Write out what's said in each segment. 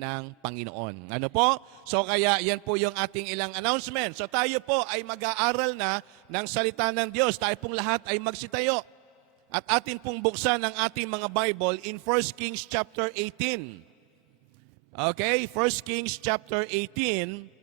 ng Panginoon. Ano po? So kaya yan po yung ating ilang announcement. So tayo po ay mag-aaral na ng salita ng Diyos. Tayo pong lahat ay magsitayo. At atin pong buksan ang ating mga Bible in 1 Kings chapter 18. Okay, 1 Kings chapter 18.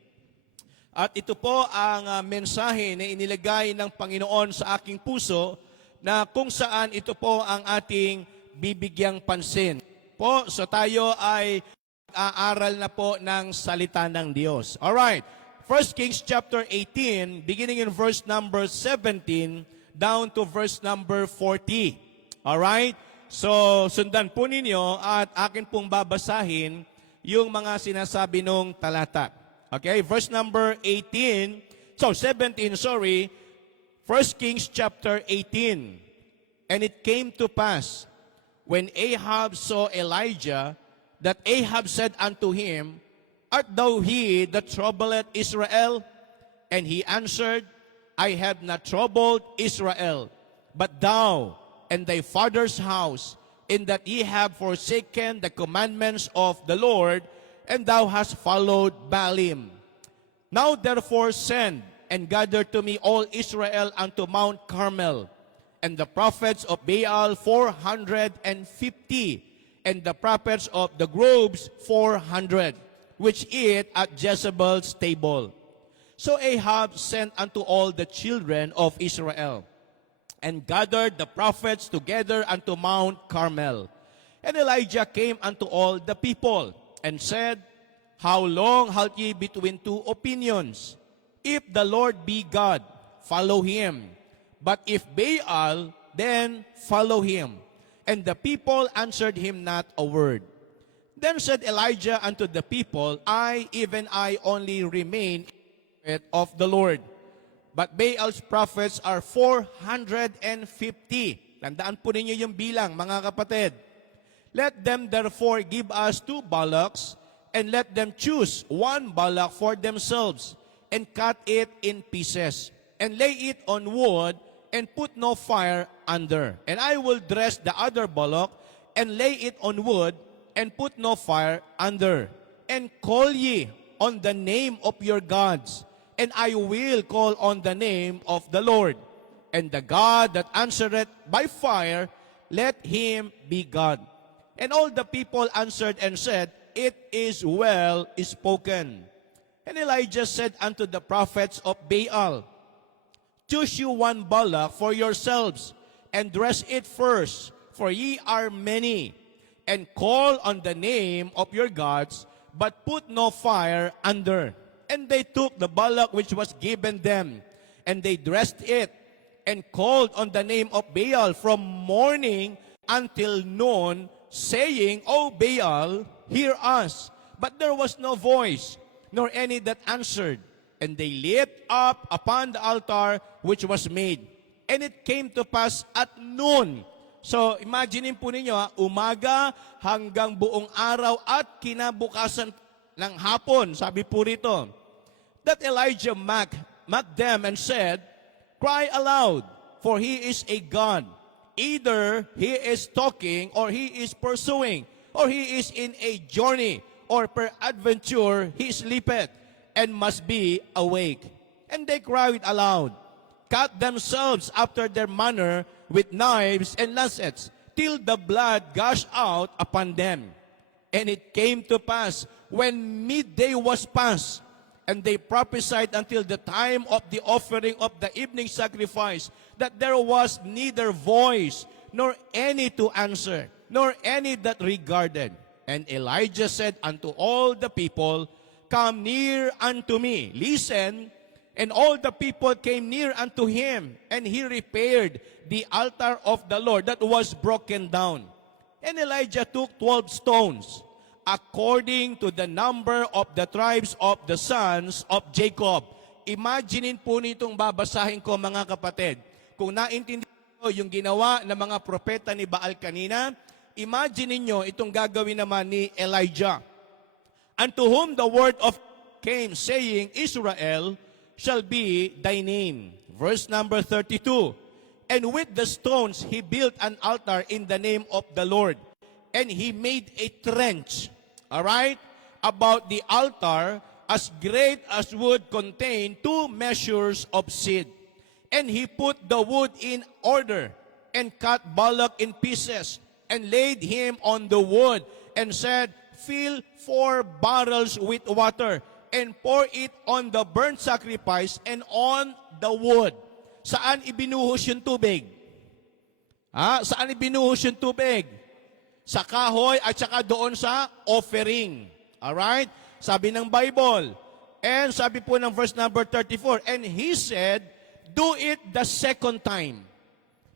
At ito po ang mensahe na inilagay ng Panginoon sa aking puso na kung saan ito po ang ating bibigyang pansin. Po, so tayo ay aaral na po ng salita ng Diyos. Alright, 1 Kings chapter 18, beginning in verse number 17, down to verse number 40. Alright, so sundan po ninyo at akin pong babasahin yung mga sinasabi nung talata. Okay, verse number 17, 1 Kings chapter 18. And it came to pass, when Ahab saw Elijah, that Ahab said unto him, Art thou he that troubleth Israel? And he answered, I have not troubled Israel, but thou and thy father's house, in that ye have forsaken the commandments of the Lord, and thou hast followed Baalim. Now therefore send and gather to me all Israel unto Mount Carmel, and the prophets of Baal 450, and the prophets of the groves 400, which eat at Jezebel's table. So Ahab sent unto all the children of Israel, and gathered the prophets together unto Mount Carmel. And Elijah came unto all the people, and said, How long halt ye between two opinions? If the Lord be God, follow him. But if Baal, then follow him. And the people answered him not a word. Then said Elijah unto the people, even I only remain of the Lord. But Baal's prophets are 450. Tandaan po ninyo yung bilang, mga kapatid. Let them therefore give us 2 bullocks, and let them choose 1 bullock for themselves, and cut it in pieces, and lay it on wood, and put no fire under. And I will dress the other bullock, and lay it on wood, and put no fire under. And call ye on the name of your gods, and I will call on the name of the Lord. And the God that answereth by fire, let him be God. And all the people answered and said, It is well spoken. And Elijah said unto the prophets of Baal, Choose you 1 bullock for yourselves, and dress it first, for ye are many, and call on the name of your gods, but put no fire under. And they took the bullock which was given them, and they dressed it, and called on the name of Baal from morning until noon, saying, O Baal, hear us. But there was no voice, nor any that answered. And they lit up upon the altar which was made. And it came to pass at noon. So, imagine po ninyo, umaga hanggang buong araw at kinabukasan ng hapon, sabi po rito, that Elijah mocked them and said, Cry aloud, for he is a God. Either he is talking, or he is pursuing, or he is in a journey, or peradventure he sleepeth, and must be awake. And they cried aloud, cut themselves after their manner with knives and lancets, till the blood gushed out upon them. And it came to pass, when midday was past, and they prophesied until the time of the offering of the evening sacrifice, that there was neither voice, nor any to answer, nor any that regarded. And Elijah said unto all the people, Come near unto me. Listen. And all the people came near unto him, and he repaired the altar of the Lord that was broken down. And Elijah took 12 stones, according to the number of the tribes of the sons of Jacob. Imaginein po nitong babasahin ko, mga kapatid. Kung naintindihan nyo yung ginawa ng mga propeta ni Baal kanina, imagine niyo itong gagawin naman ni Elijah. Unto whom the word of came, saying, Israel shall be thy name. Verse number 32. And with the stones he built an altar in the name of the Lord. And he made a trench. Alright? about the altar as great as would contain 2 measures of seed. And he put the wood in order, and cut Balak in pieces, and laid him on the wood, and said, Fill 4 barrels with water, and pour it on the burnt sacrifice and on the wood. Saan ibinuhos yung tubig? Saan ibinuhos yung tubig? Sa kahoy at saka doon sa offering. Alright? Sabi ng Bible. And sabi po ng verse number 34, And he said, Do it the second time.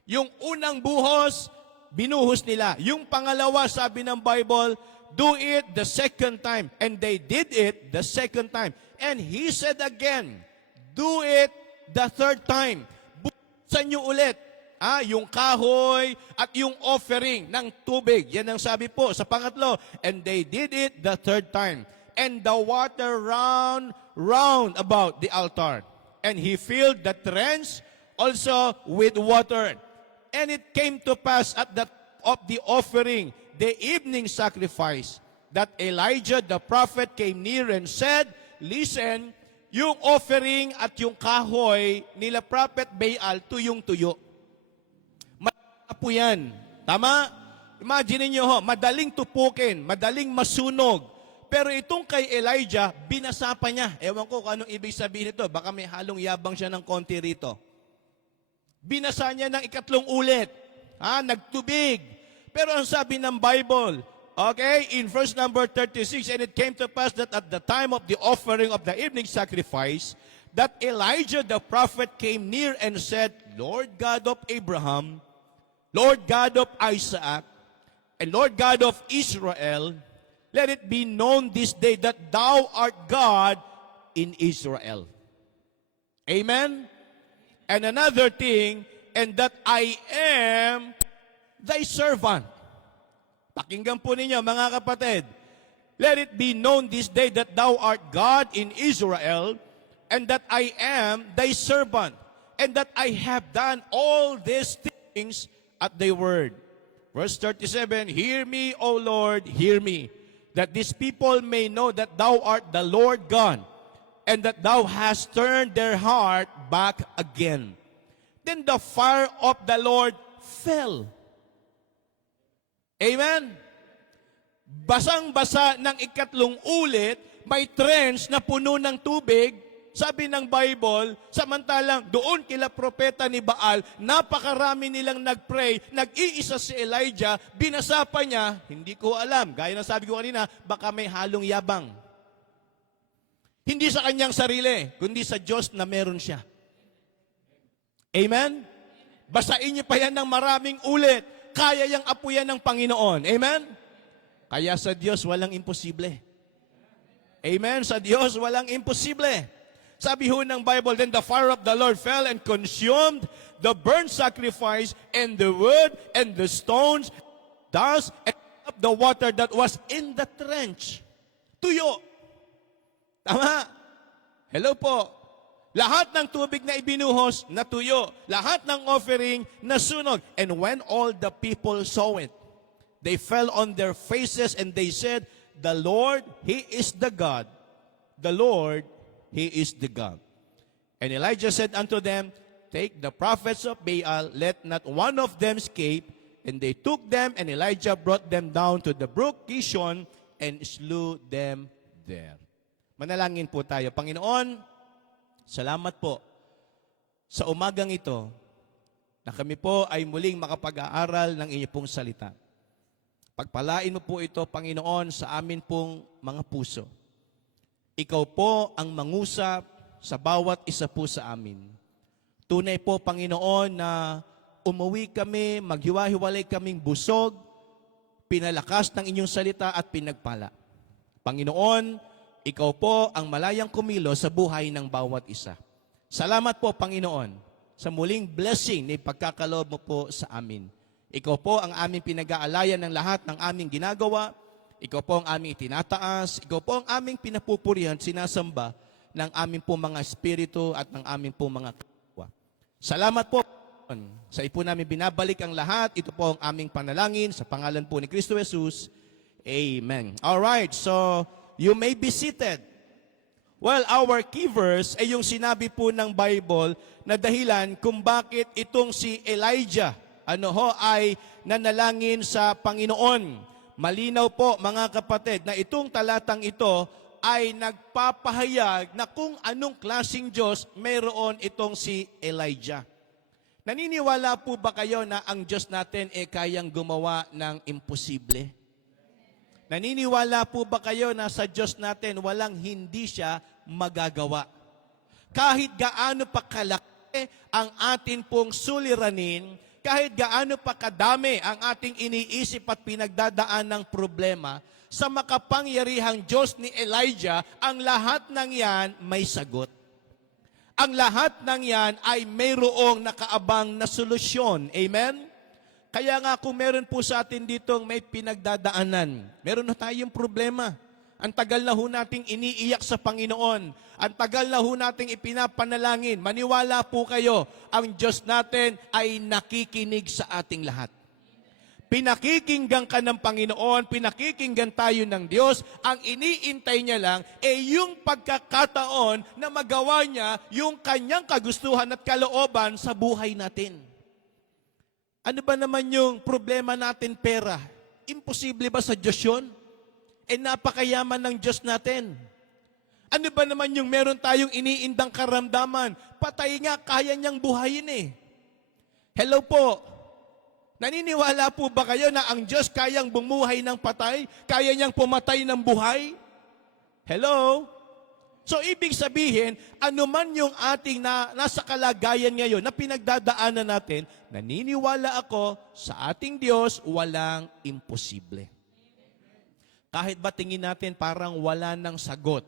Yung unang buhos, binuhos nila. Yung pangalawa, sabi ng Bible, do it the second time. And they did it the second time. And he said again, do it the third time. Buksan nyo ulit yung kahoy at yung offering ng tubig. Yan ang sabi po sa pangatlo. And they did it the third time. And the water ran round about the altar. And he filled the trench also with water. And it came to pass at the of the offering, the evening sacrifice, that Elijah the prophet came near and said, Listen, yung offering at yung kahoy nila Prophet Baal, tuyong-tuyo. Madaling po yan. Tama? Imagine niyo ho, madaling tupukin, madaling masunog. Pero itong kay Elijah, binasa pa niya. Ewan ko kung anong ibig sabihin nito. Baka may halong yabang siya ng konti rito. Binasa niya ng ikatlong ulit. Nagtubig. Pero ang sabi ng Bible, okay, in verse number 36, And it came to pass that at the time of the offering of the evening sacrifice, that Elijah the prophet came near and said, Lord God of Abraham, Lord God of Isaac, and Lord God of Israel, let it be known this day that thou art God in Israel. Amen? And another thing, and that I am thy servant. Pakinggan po ninyo, mga kapatid. Let it be known this day that thou art God in Israel, and that I am thy servant, and that I have done all these things at thy word. Verse 37, Hear me, O Lord, hear me, that these people may know that thou art the Lord God, and that thou hast turned their heart back again. Then the fire of the Lord fell. Amen? Basang-basa ng ikatlong ulit, may trench na puno ng tubig, sabi ng Bible, samantalang doon kila propeta ni Baal, napakarami nilang nagpray, nag-iisa si Elijah, binasa pa niya, hindi ko alam. Gaya ng sabi ko kanina, baka may halong yabang. Hindi sa kanyang sarili, kundi sa Diyos na meron siya. Amen? Basain niyo pa yan ng maraming ulit. Kaya yang apuyan ng Panginoon. Amen? Kaya sa Diyos walang imposible. Amen? Sa Diyos walang imposible. Sabi ho ng Bible, Then the fire of the Lord fell and consumed the burnt sacrifice and the wood and the stones, thus and the water that was in the trench. Tuyo. Tama? Hello po. Lahat ng tubig na ibinuhos, natuyo. Lahat ng offering, nasunog. And when all the people saw it, they fell on their faces and they said, The Lord, He is the God. The Lord, He is the God. And Elijah said unto them, Take the prophets of Baal, let not one of them escape. And they took them, and Elijah brought them down to the brook Kishon and slew them there. Manalangin po tayo. Panginoon, salamat po sa umagang ito na kami po ay muling makapag-aaral ng inyong pong salita. Pagpalain mo po ito, Panginoon, sa amin pong mga puso. Ikaw po ang mangusap sa bawat isa po sa amin. Tunay po, Panginoon, na umuwi kami, maghiwa-hiwalay kaming busog, pinalakas ng inyong salita at pinagpala. Panginoon, ikaw po ang malayang kumilos sa buhay ng bawat isa. Salamat po, Panginoon, sa muling blessing na ipagkakaloob mo po sa amin. Ikaw po ang aming pinag-aalayan ng lahat ng aming ginagawa. Ikaw po ang aming tinataas. Ikaw po ang aming pinapupurihan, sinasamba ng aming po mga espiritu at ng aming po mga kapwa. Salamat po, Panginoon. Sa ipo namin binabalik ang lahat. Ito po ang aming panalangin sa pangalan po ni Kristo Jesus. Amen. Alright, so You may be seated. Well, our key verse ay yung sinabi po ng Bible na dahilan kung bakit itong si Elijah ay nanalangin sa Panginoon. Malinaw po mga kapatid na itong talatang ito ay nagpapahayag na kung anong klaseng Diyos mayroon itong si Elijah. Naniniwala po ba kayo na ang Diyos natin ay kayang gumawa ng imposible? Naniniwala po ba kayo na sa Diyos natin walang hindi siya magagawa? Kahit gaano pa kalaki ang atin pong suliranin, kahit gaano pa kadami ang ating iniisip at pinagdadaan ng problema, sa makapangyarihang Diyos ni Elijah, ang lahat ng yan may sagot. Ang lahat ng yan ay mayroong nakaabang na solusyon. Amen? Kaya nga kung meron po sa atin ditong may pinagdadaanan, meron na tayong problema. Ang tagal na ho nating iniiyak sa Panginoon. Ang tagal na ho nating ipinapanalangin. Maniwala po kayo, ang Diyos natin ay nakikinig sa ating lahat. Pinakikinggan ka ng Panginoon, pinakikinggan tayo ng Diyos, ang iniintay niya lang ay yung pagkakataon na magawa niya yung kanyang kagustuhan at kalooban sa buhay natin. Ano ba naman yung problema natin, pera? Imposible ba sa Diyos yun? Napakayaman ng Diyos natin. Ano ba naman yung meron tayong iniindang karamdaman? Patay nga, kaya niyang buhayin eh. Hello po. Naniniwala po ba kayo na ang Diyos kayang bumuhay ng patay? Kaya niyang pumatay ng buhay? Hello? So, ibig sabihin, anuman yung ating nasa kalagayan ngayon na pinagdadaanan natin, naniniwala ako sa ating Diyos, walang imposible. Kahit ba tingin natin parang wala ng sagot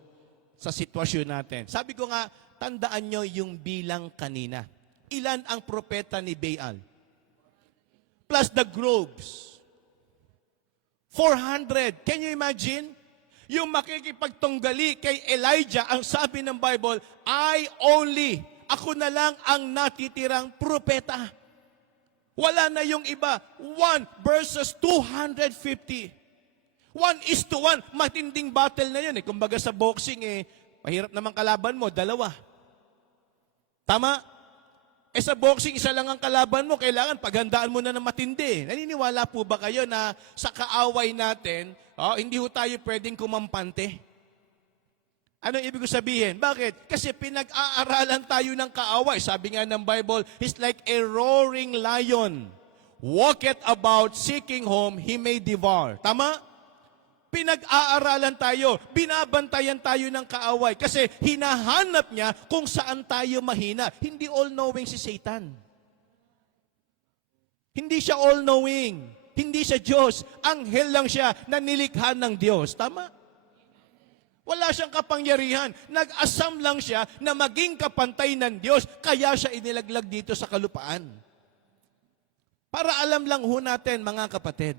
sa sitwasyon natin. Sabi ko nga, tandaan nyo yung bilang kanina. Ilan ang propeta ni Baal? Plus the groves. 400. Can you imagine? Yung makikipagtunggali kay Elijah, ang sabi ng Bible, ako na lang ang natitirang propeta. Wala na yung iba. 1 versus 250. 1:1. Matinding battle na yun. Kumbaga sa boxing, mahirap naman kalaban mo, 2. Tama? Sa boxing, isa lang ang kalaban mo, kailangan paghandaan mo na ng matindi. Naniniwala po ba kayo na sa kaaway natin, hindi ho tayo pwedeng kumampante? Ano ibig sabihin? Bakit? Kasi pinag-aaralan tayo ng kaaway. Sabi nga ng Bible, he's like a roaring lion. Walketh about, seeking whom he may devour. Tama? Pinag-aaralan tayo, binabantayan tayo ng kaaway kasi hinahanap niya kung saan tayo mahina. Hindi all-knowing si Satan. Hindi siya all-knowing. Hindi siya Diyos. Anghel lang siya na nilikha ng Diyos. Tama? Wala siyang kapangyarihan. Nag-asam lang siya na maging kapantay ng Diyos, kaya siya inilaglag dito sa kalupaan. Para alam lang ho natin, mga kapatid,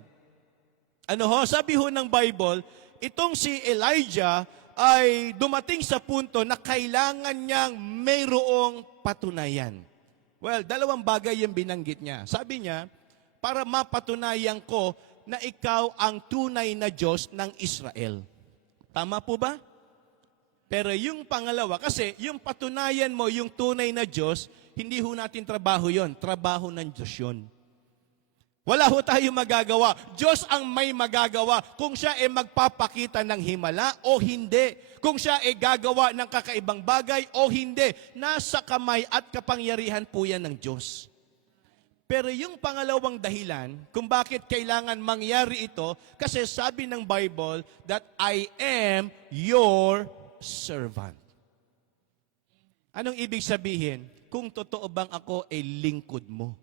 sabi ho ng Bible, itong si Elijah ay dumating sa punto na kailangan niyang mayroong patunayan. Well, 2 bagay yung binanggit niya. Sabi niya, para mapatunayan ko na ikaw ang tunay na Diyos ng Israel. Tama po ba? Pero yung pangalawa, kasi yung patunayan mo, yung tunay na Diyos, hindi ho natin trabaho yon, trabaho ng Diyos yun. Wala ho tayo magagawa. Diyos ang may magagawa kung siya ay magpapakita ng himala o hindi. Kung siya ay gagawa ng kakaibang bagay o hindi. Nasa kamay at kapangyarihan po yan ng Diyos. Pero yung pangalawang dahilan kung bakit kailangan mangyari ito, kasi sabi ng Bible that I am your servant. Anong ibig sabihin? Kung totoo bang ako ay lingkod mo.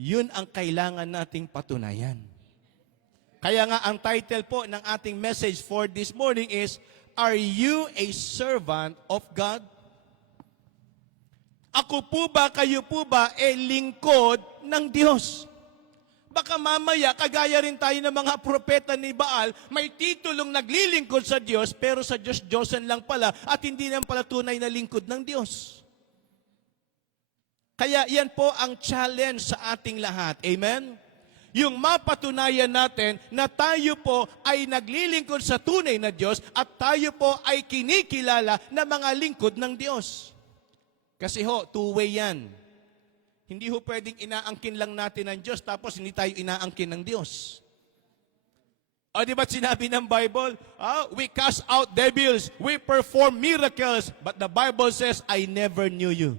Yun ang kailangan nating patunayan. Kaya nga ang title po ng ating message for this morning is, Are you a servant of God? Ako po ba, kayo po ba, lingkod ng Diyos? Baka mamaya, kagaya rin tayo ng mga propeta ni Baal, may titulong naglilingkod sa Diyos, pero sa Diyos-Diyosan lang pala, at hindi lang pala tunay na lingkod ng Diyos. Kaya yan po ang challenge sa ating lahat. Amen? Yung mapatunayan natin na tayo po ay naglilingkod sa tunay na Diyos at tayo po ay kinikilala na mga lingkod ng Diyos. Kasi ho, two-way yan. Hindi ho pwedeng inaangkin lang natin ng Diyos tapos hindi tayo inaangkin ng Diyos. O di ba't sinabi ng Bible, we cast out devils, we perform miracles, but the Bible says, I never knew you.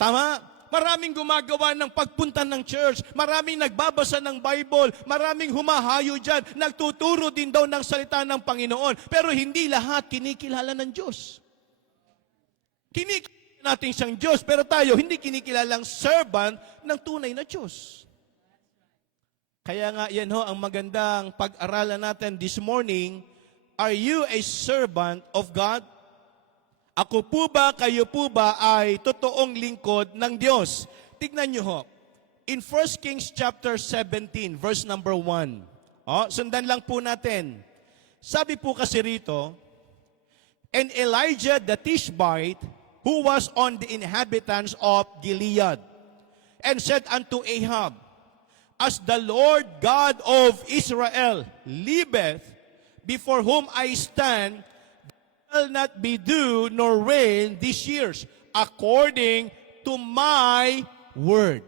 Tama? Maraming gumagawa ng pagpunta ng church, maraming nagbabasa ng Bible, maraming humahayo dyan, nagtuturo din daw ng salita ng Panginoon, pero hindi lahat kinikilala ng Diyos. Kinikilala natin siyang Diyos, pero tayo hindi kinikilalang servant ng tunay na Diyos. Kaya nga yan ho ang magandang pag-aralan natin this morning. Are you a servant of God? Ako po ba, kayo po ba ay totoong lingkod ng Diyos? Tignan nyo ho. In 1 Kings chapter 17, verse number 1. Sundan lang po natin. Sabi po kasi rito, and Elijah the Tishbite, who was on the inhabitants of Gilead, and said unto Ahab, as the Lord God of Israel liveth, before whom I stand, shall not be dew nor rain these years, according to my word.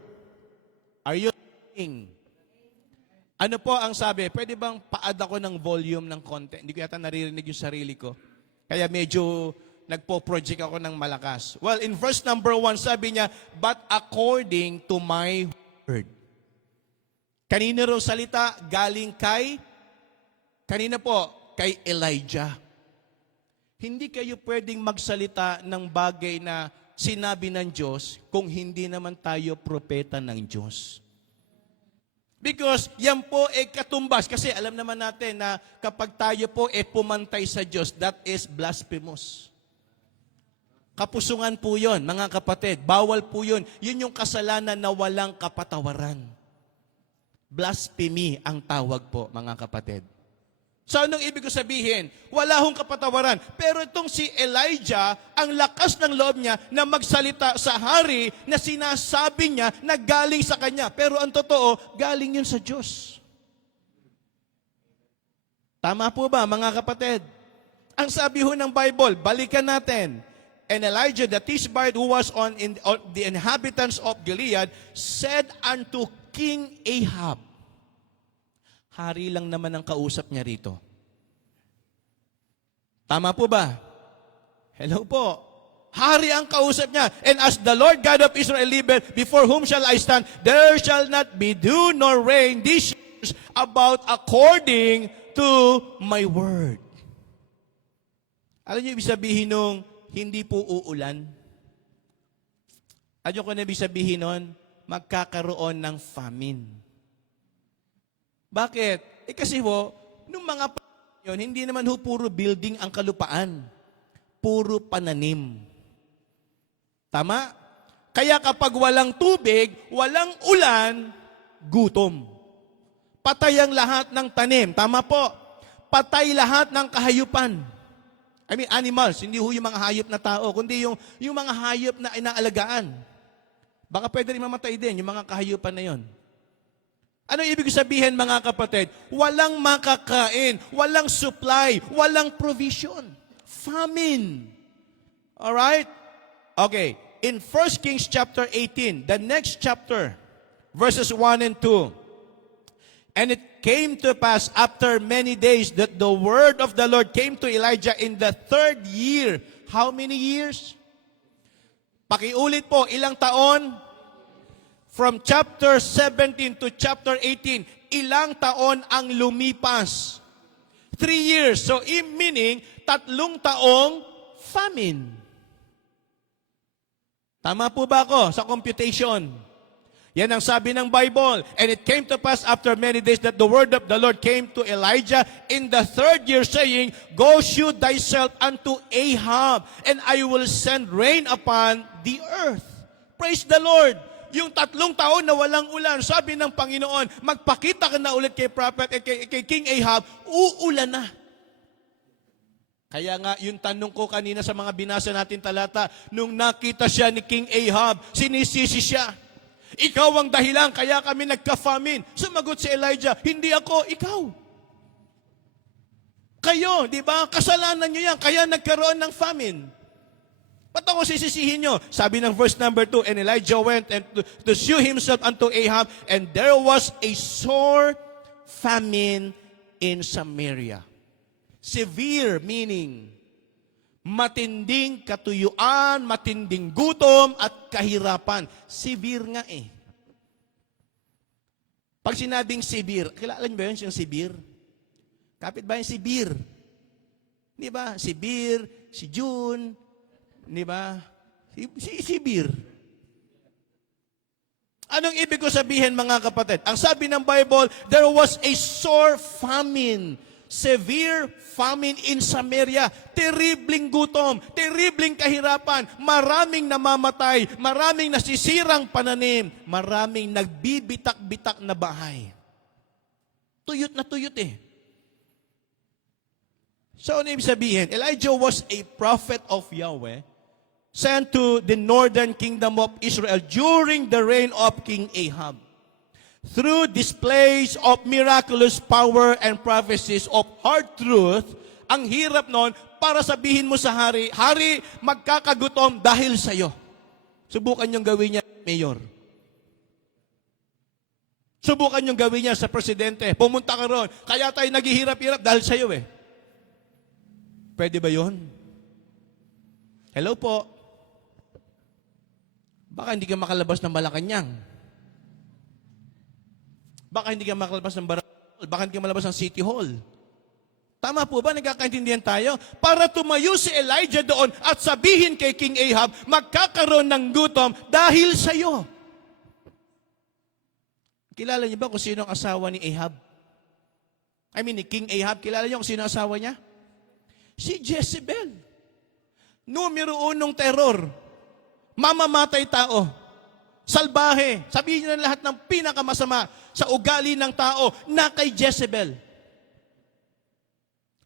Are you listening? Ano po ang sabi? Pwede bang pa-add ako ng volume ng konti? Hindi ko yata naririnig yung sarili ko. Kaya medyo nagpo-project ako ng malakas. Well, in verse number 1, sabi niya, but according to my word. Kanina raw salita, galing kanina po, kay Elijah. Hindi kayo pwedeng magsalita ng bagay na sinabi ng Diyos kung hindi naman tayo propeta ng Diyos. Because yan po katumbas. Kasi alam naman natin na kapag tayo po pumantay sa Diyos, that is blasphemous. Kapusungan po yun, mga kapatid. Bawal po yun. Yun yung kasalanan na walang kapatawaran. Blasphemy ang tawag po, mga kapatid. So anong ibig ko sabihin? Wala hong kapatawaran. Pero itong si Elijah, ang lakas ng loob niya na magsalita sa hari na sinasabi niya na galing sa kanya. Pero ang totoo, galing yun sa Diyos. Tama po ba, mga kapatid? Ang sabi ho ng Bible, balikan natin. And Elijah the Tishbite, who was on the inhabitants of Gilead, said unto King Ahab, hari lang naman ang kausap niya rito. Tama po ba? Hello po. Hari ang kausap niya. And as the Lord God of Israel liveth, before whom shall I stand? There shall not be dew nor rain these years, about according to my word. Alam niyo ibig sabihin nung hindi po uulan? Alam niyo kung ano ibig sabihin nun? Magkakaroon ng famine. Bakit? Kasi ho, nung mga yun, hindi naman ho puro building ang kalupaan. Puro pananim. Tama? Kaya kapag walang tubig, walang ulan, gutom. Patay ang lahat ng tanim. Tama po? Patay lahat ng kahayupan. I mean, animals. Hindi ho yung mga hayop na tao, kundi yung mga hayop na inaalagaan. Baka pwede rin mamatay din, yung mga kahayupan na yon. Ano ibig sabihin, mga kapatid? Walang makakain, walang supply, walang provision. Famine. Alright? Okay. In 1 Kings chapter 18, the next chapter, verses 1 and 2. And it came to pass after many days that the word of the Lord came to Elijah in the 3rd year. How many years? Pakiulit po, ilang taon? From chapter 17 to chapter 18, ilang taon ang lumipas? 3 years. So, meaning, 3 taong famine. Tama po ba ako sa computation? Yan ang sabi ng Bible. And it came to pass after many days that the word of the Lord came to Elijah in the 3rd year, saying, Go shew thyself unto Ahab, and I will send rain upon the earth. Praise the Lord. Yung 3 taon na walang ulan, sabi ng Panginoon, magpakita ka na ulit kay prophet, kay King Ahab, uulan na. Kaya nga, yung tanong ko kanina sa mga binasa natin talata, nung nakita siya ni King Ahab, sinisisi siya. Ikaw ang dahilan, kaya kami nagka-famine. Sumagot si Elijah, hindi ako, ikaw. Kayo, di ba? Kasalanan nyo yan, kaya nagkaroon ng famine. Ba't ako sisisihin nyo? Sabi ng verse number 2, and Elijah went and to shew himself unto Ahab, and there was a sore famine in Samaria. Severe meaning, matinding katuyuan, matinding gutom at kahirapan. Severe nga eh. Pag sinabing severe, kilala niyo ba yun yung severe? Kapit ba yung si Bir? Di ba? Si Bir, si June, di ba? Si Bir. Anong ibig ko sabihin, mga kapatid? Ang sabi ng Bible, there was a sore famine. Severe famine in Samaria. Terribling gutom, terribling kahirapan, maraming namamatay, maraming nasisirang pananim, maraming nagbibitak-bitak na bahay. Tuyot na tuyot eh. So, ano ibig sabihin? Elijah was a prophet of Yahweh sent to the northern kingdom of Israel during the reign of King Ahab. Through displays of miraculous power and prophecies of hard truth, ang hirap nun para sabihin mo sa hari, hari, magkakagutom dahil sa'yo. Subukan niyong gawin niya, mayor. Subukan niyong gawin niya sa presidente. Pumunta ka ron. Kaya tayo naghihirap-hirap dahil sa'yo eh. Pwede ba yun? Hello po. Baka hindi ka makalabas ng Malacanang. Baka hindi ka makalabas ng Barangay. Baka hindi ka makalabas ng City Hall. Tama po ba? Nagkakaintindihan tayo? Para tumayo si Elijah doon at sabihin kay King Ahab, magkakaroon ng gutom dahil sa'yo. Kilala niyo ba kung sino ang asawa ni Ahab? Ni King Ahab. Kilala niyo kung sino ang asawa niya? Si Jezebel. Numero 1 terror. Mamamatay tao. Salbahe. Sabihin niyo na lahat ng pinakamasama sa ugali ng tao na kay Jezebel.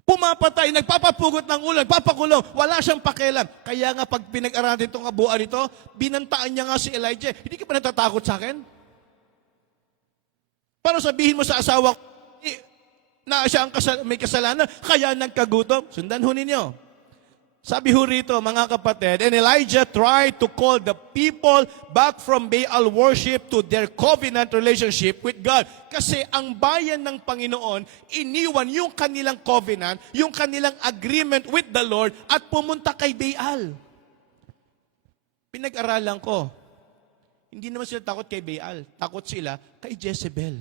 Pumapatay, nagpapapugot ng ulo, nagpapakulong, wala siyang pakialam. Kaya nga pag pinag-aralan itong kabuuan nito, binantaan niya nga si Elijah, hindi ka ba natatakot sa akin? Para sabihin mo sa asawa ko, na siya ang may kasalanan, kaya nagkagutom. Sundan ho ninyo. Sabi ho rito, mga kapatid, and Elijah tried to call the people back from Baal worship to their covenant relationship with God. Kasi ang bayan ng Panginoon, iniwan yung kanilang covenant, yung kanilang agreement with the Lord, at pumunta kay Baal. Pinag-aralan ko, hindi naman sila takot kay Baal, takot sila kay Jezebel.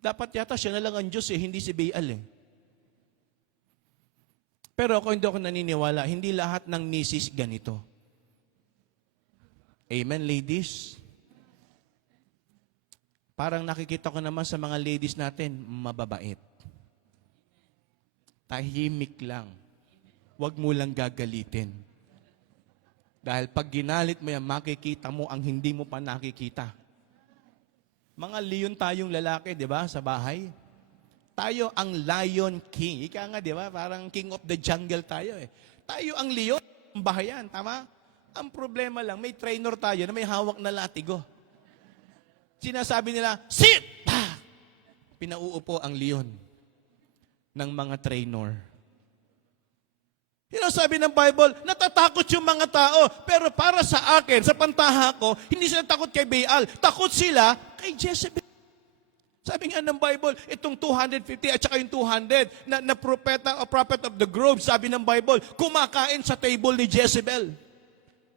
Dapat yata siya na lang ang Diyos hindi si Baal eh. Pero hindi ako naniniwala, hindi lahat ng misis ganito. Amen, ladies? Parang nakikita ko naman sa mga ladies natin, mababait. Tahimik lang. Huwag mo lang gagalitin. Dahil pag ginalit mo yan, makikita mo ang hindi mo pa nakikita. Mga leon tayong lalaki, di ba, sa bahay. Tayo ang Lion King. Ika nga, di ba, parang King of the Jungle tayo eh. Tayo ang leon, ang bahayan, tama? Ang problema lang, may trainer tayo na may hawak na latigo. Sinasabi nila, sit! Pa! Pinauupo ang leon ng mga trainer. Sabi ng Bible, natatakot yung mga tao. Pero para sa akin, sa pantaha ko, hindi sila takot kay Baal. Takot sila kay Jezebel. Sabi nga ng Bible, itong 250 at saka yung 200 na propeta o prophet of the grove, sabi ng Bible, kumakain sa table ni Jezebel.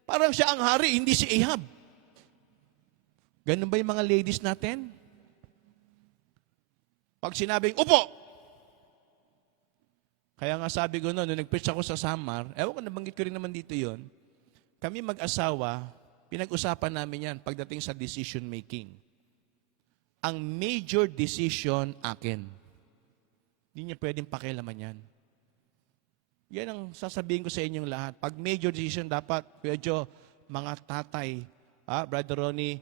Parang siya ang hari, hindi si Ahab. Ganun ba yung mga ladies natin? Pag sinabing, upo! Kaya nga sabi ko noon, nung nag-preach ako sa Samar, ewan ko, nabanggit ko rin naman dito yon. Kami mag-asawa, pinag-usapan namin yan pagdating sa decision making. Ang major decision akin. Hindi niya pwedeng pakialaman yan. Yan ang sasabihin ko sa inyong lahat. Pag major decision, dapat, medyo mga tatay, Brother Ronnie,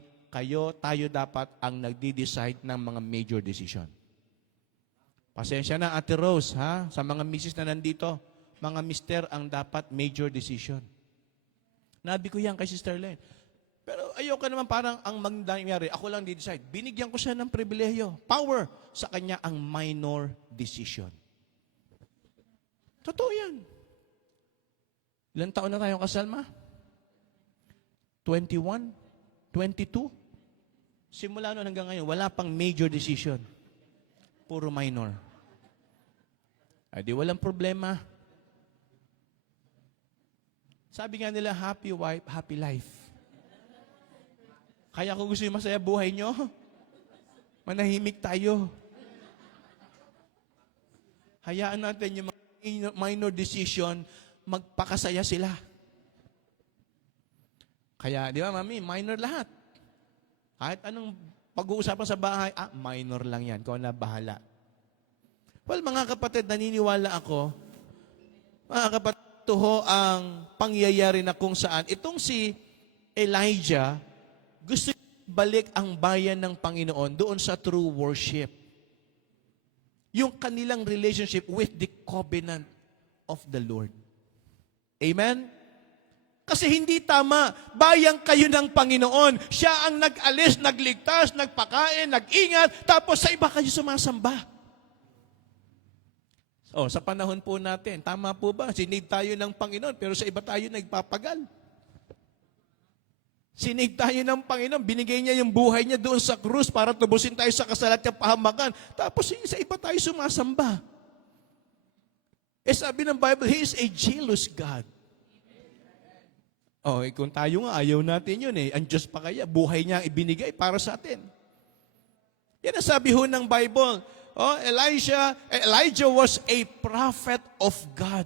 tayo dapat ang nagdi-decide ng mga major decision. Pasensya na, Ate Rose, sa mga misis na nandito, mga mister ang dapat major decision. Nabi ko yan kay Sister Len. Pero ayoko naman parang ang mangyari, ako lang di-decide. Binigyan ko siya ng pribilehiyo, power. Sa kanya ang minor decision. Totoo yan. Ilan taon na tayong kasal, ma? 21? 22? Simula noon hanggang ngayon, wala pang major decision. Puro minor. Ay di walang problema. Sabi nga nila, happy wife, happy life. Kaya kung gusto yung masaya buhay nyo, manahimik tayo. Hayaan natin yung mga minor decision, magpakasaya sila. Kaya, di ba, mami, minor lahat. Kahit anong pag-uusapan sa bahay, minor lang yan, kung na bahala. Well, mga kapatid, naniniwala ako, mga kapatid, ito ho ang pangyayari na kung saan itong si Elijah gusto balik ang bayan ng Panginoon doon sa true worship. Yung kanilang relationship with the covenant of the Lord. Amen? Kasi hindi tama. Bayang kayo ng Panginoon. Siya ang nag-alis, nagligtas, nagpakain, nag-ingat, tapos sa iba kayo sumasamba. Sa panahon po natin, tama po ba? Sinave tayo ng Panginoon, pero sa iba tayo nagpapagal. Sinave tayo ng Panginoon, binigay niya yung buhay niya doon sa krus para tubusin tayo sa kasalat at pahamakan. Tapos sa iba tayo sumasamba. Sabi ng Bible, He is a jealous God. Kung tayo nga, ayaw natin yun Ang Diyos pa kaya, buhay niya ibinigay para sa atin. Yan ang sabi ho ng Bible. Elijah was a prophet of God.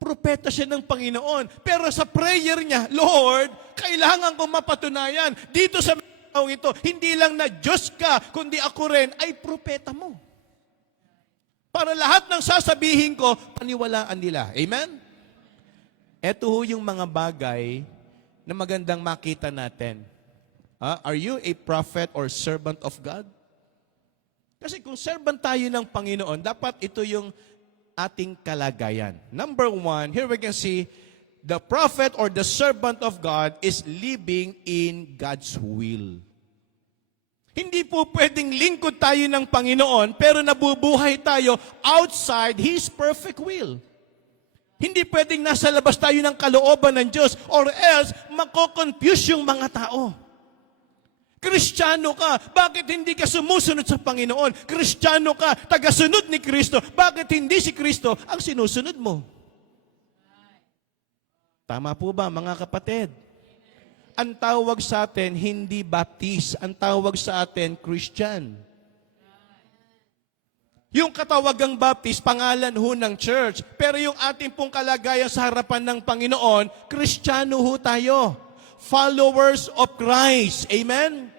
Propeta siya ng Panginoon. Pero sa prayer niya, Lord, kailangan kong mapatunayan dito sa taong ito, hindi lang na Diyos ka, kundi ako rin ay propeta mo. Para lahat ng sasabihin ko, paniwalaan nila. Amen? Ito ho yung mga bagay na magandang makita natin. Are you a prophet or servant of God? Kasi kung servant tayo ng Panginoon, dapat ito yung ating kalagayan. Number one, here we can see, the prophet or the servant of God is living in God's will. Hindi po pwedeng lingkod tayo ng Panginoon, pero nabubuhay tayo outside His perfect will. Hindi pwedeng nasa labas tayo ng kalooban ng Diyos, or else, mako-confuse yung mga tao. Kristiyano ka, bakit hindi ka sumusunod sa Panginoon? Kristiyano ka, tagasunod ni Kristo, bakit hindi si Kristo ang sinusunod mo? Tama po ba, mga kapatid? Ang tawag sa atin, hindi baptist. Ang tawag sa atin, Christian. Yung katawagang baptist, pangalan ho ng church. Pero yung ating pong kalagayan sa harapan ng Panginoon, Kristiyano ho tayo. Followers of Christ. Amen?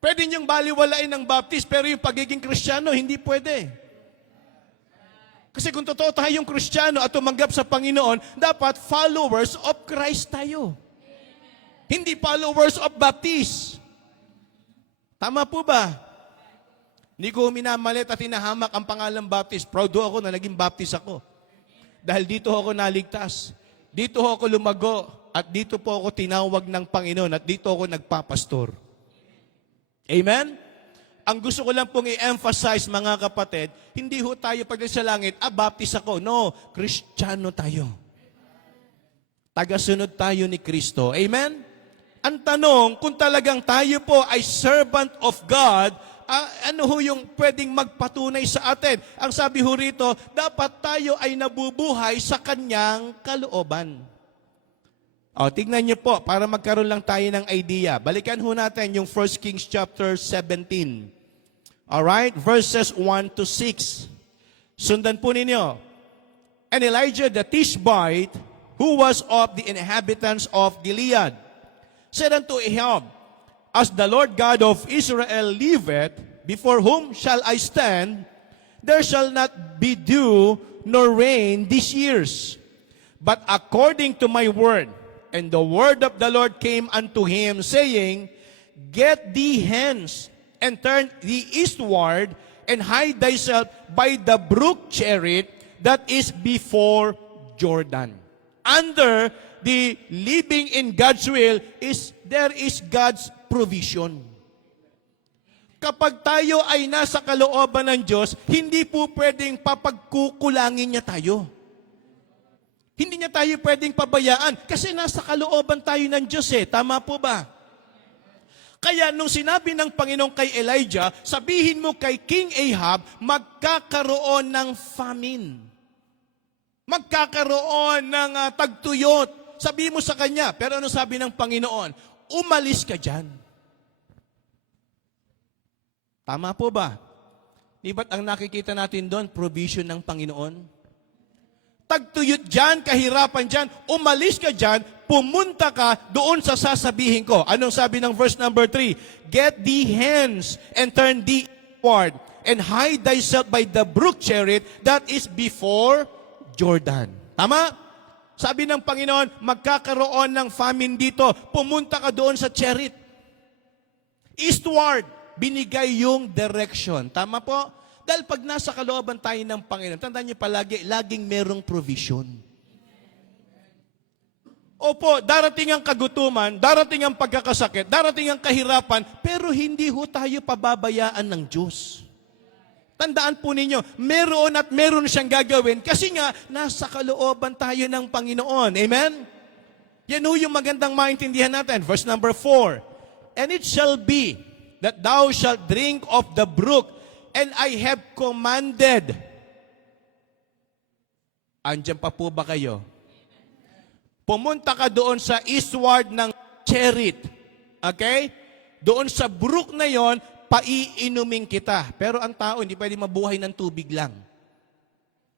Pwede niyong baliwalain ng baptist, pero yung pagiging Kristiyano, hindi pwede. Kasi kung totoo tayong Kristiyano at tumanggap sa Panginoon, dapat followers of Christ tayo. Hindi followers of Baptist. Tama po ba? Hindi ko minamalit at hinahamak ang pangalang Baptist. Proud ako na naging Baptist ako. Dahil dito ako naligtas. Dito ako lumago. At dito po ako tinawag ng Panginoon. At dito ako nagpapastor. Amen? Ang gusto ko lang pong i-emphasize, mga kapatid, hindi ho tayo pagdating sa langit, Baptist ako. No, Kristiyano tayo. Tagasunod tayo ni Kristo. Amen? Ang tanong, kung talagang tayo po ay servant of God, ano ho yung pwedeng magpatunay sa atin? Ang sabi ho rito, dapat tayo ay nabubuhay sa kanyang kalooban. Tignan niyo po, para magkaroon lang tayo ng idea. Balikan ho natin yung 1 Kings chapter 17. Alright, verses 1 to 6. Sundan po ninyo. And Elijah the Tishbite, who was of the inhabitants of Gilead, said unto Ahab, As the Lord God of Israel liveth, before whom shall I stand? There shall not be dew nor rain these years. But according to my word, and the word of the Lord came unto him, saying, Get thee hence, and turn thee eastward, and hide thyself by the brook Cherith, that is before Jordan, under the living in God's will is there is God's provision. Kapag tayo ay nasa kalooban ng Diyos, hindi po pwedeng papagkukulangin niya tayo. Hindi niya tayo pwedeng pabayaan kasi nasa kalooban tayo ng Diyos eh. Tama po ba? Kaya nung sinabi ng Panginoon kay Elijah, sabihin mo kay King Ahab, magkakaroon ng famine. Magkakaroon ng tagtuyot. Sabihin mo sa kanya, pero ano sabi ng Panginoon? Umalis ka dyan. Tama po ba? Di ba't ang nakikita natin doon, provision ng Panginoon? Tagtuyot dyan, kahirapan dyan, umalis ka dyan, pumunta ka doon sa sasabihin ko. Anong sabi ng verse number 3? Get thee hence and turn thee eastward and hide thyself by the brook Cherith that is before Jordan. Tama? Sabi ng Panginoon, magkakaroon ng famine dito. Pumunta ka doon sa Cherith. Eastward, binigay yung direction. Tama po? Dahil pag nasa kalooban tayo ng Panginoon, tandaan niyo palagi, laging merong provision. Opo, darating ang kagutuman, darating ang pagkakasakit, darating ang kahirapan, pero hindi ho tayo pababayaan ng Diyos. Tandaan po ninyo, meron at meron siyang gagawin kasi nga, nasa kalooban tayo ng Panginoon. Amen? Yan ho yung magandang maintindihan natin. Verse number 4. And it shall be that thou shalt drink of the brook, and I have commanded. Andiyan pa po ba kayo? Pumunta ka doon sa eastward ng Cherith. Okay? Doon sa brook na yon, paiinumin kita. Pero ang tao, hindi pwedeng mabuhay ng tubig lang.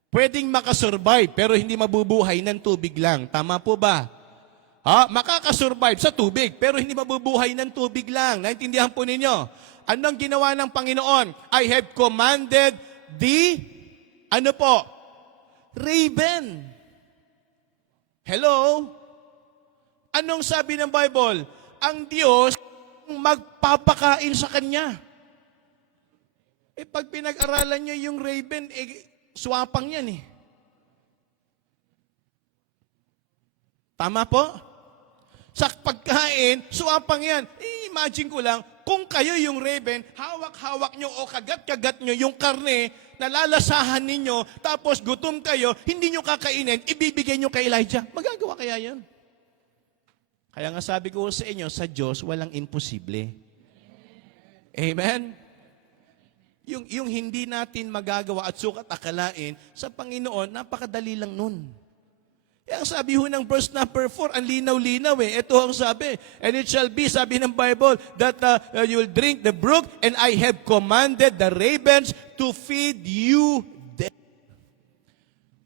Pwedeng makasurvive, pero hindi mabubuhay ng tubig lang. Tama po ba? Makakasurvive sa tubig, pero hindi mabubuhay ng tubig lang. Naintindihan po ninyo? Anong ginawa ng Panginoon? I have commanded the, raven. Hello? Anong sabi ng Bible? Ang Diyos magpapakain sa Kanya. Pag pinag-aralan niyo yung raven, swapang yan eh. Tama po? Sa pagkain, swapang yan. Imagine ko lang, kung kayo yung raven, hawak-hawak nyo o kagat-kagat nyo yung karne, nalalasahan ninyo, tapos gutom kayo, hindi nyo kakainin, ibibigay nyo kay Elijah. Magagawa kaya yan? Kaya nga sabi ko sa inyo, sa Diyos, walang imposible. Amen? Yung hindi natin magagawa at sukat akalain, sa Panginoon, napakadali lang nun. Ang sabi ho ng verse number 4, ang linaw-linaw eh. Ito ang sabi. And it shall be, sabi ng Bible, that you will drink the brook, and I have commanded the ravens to feed you them.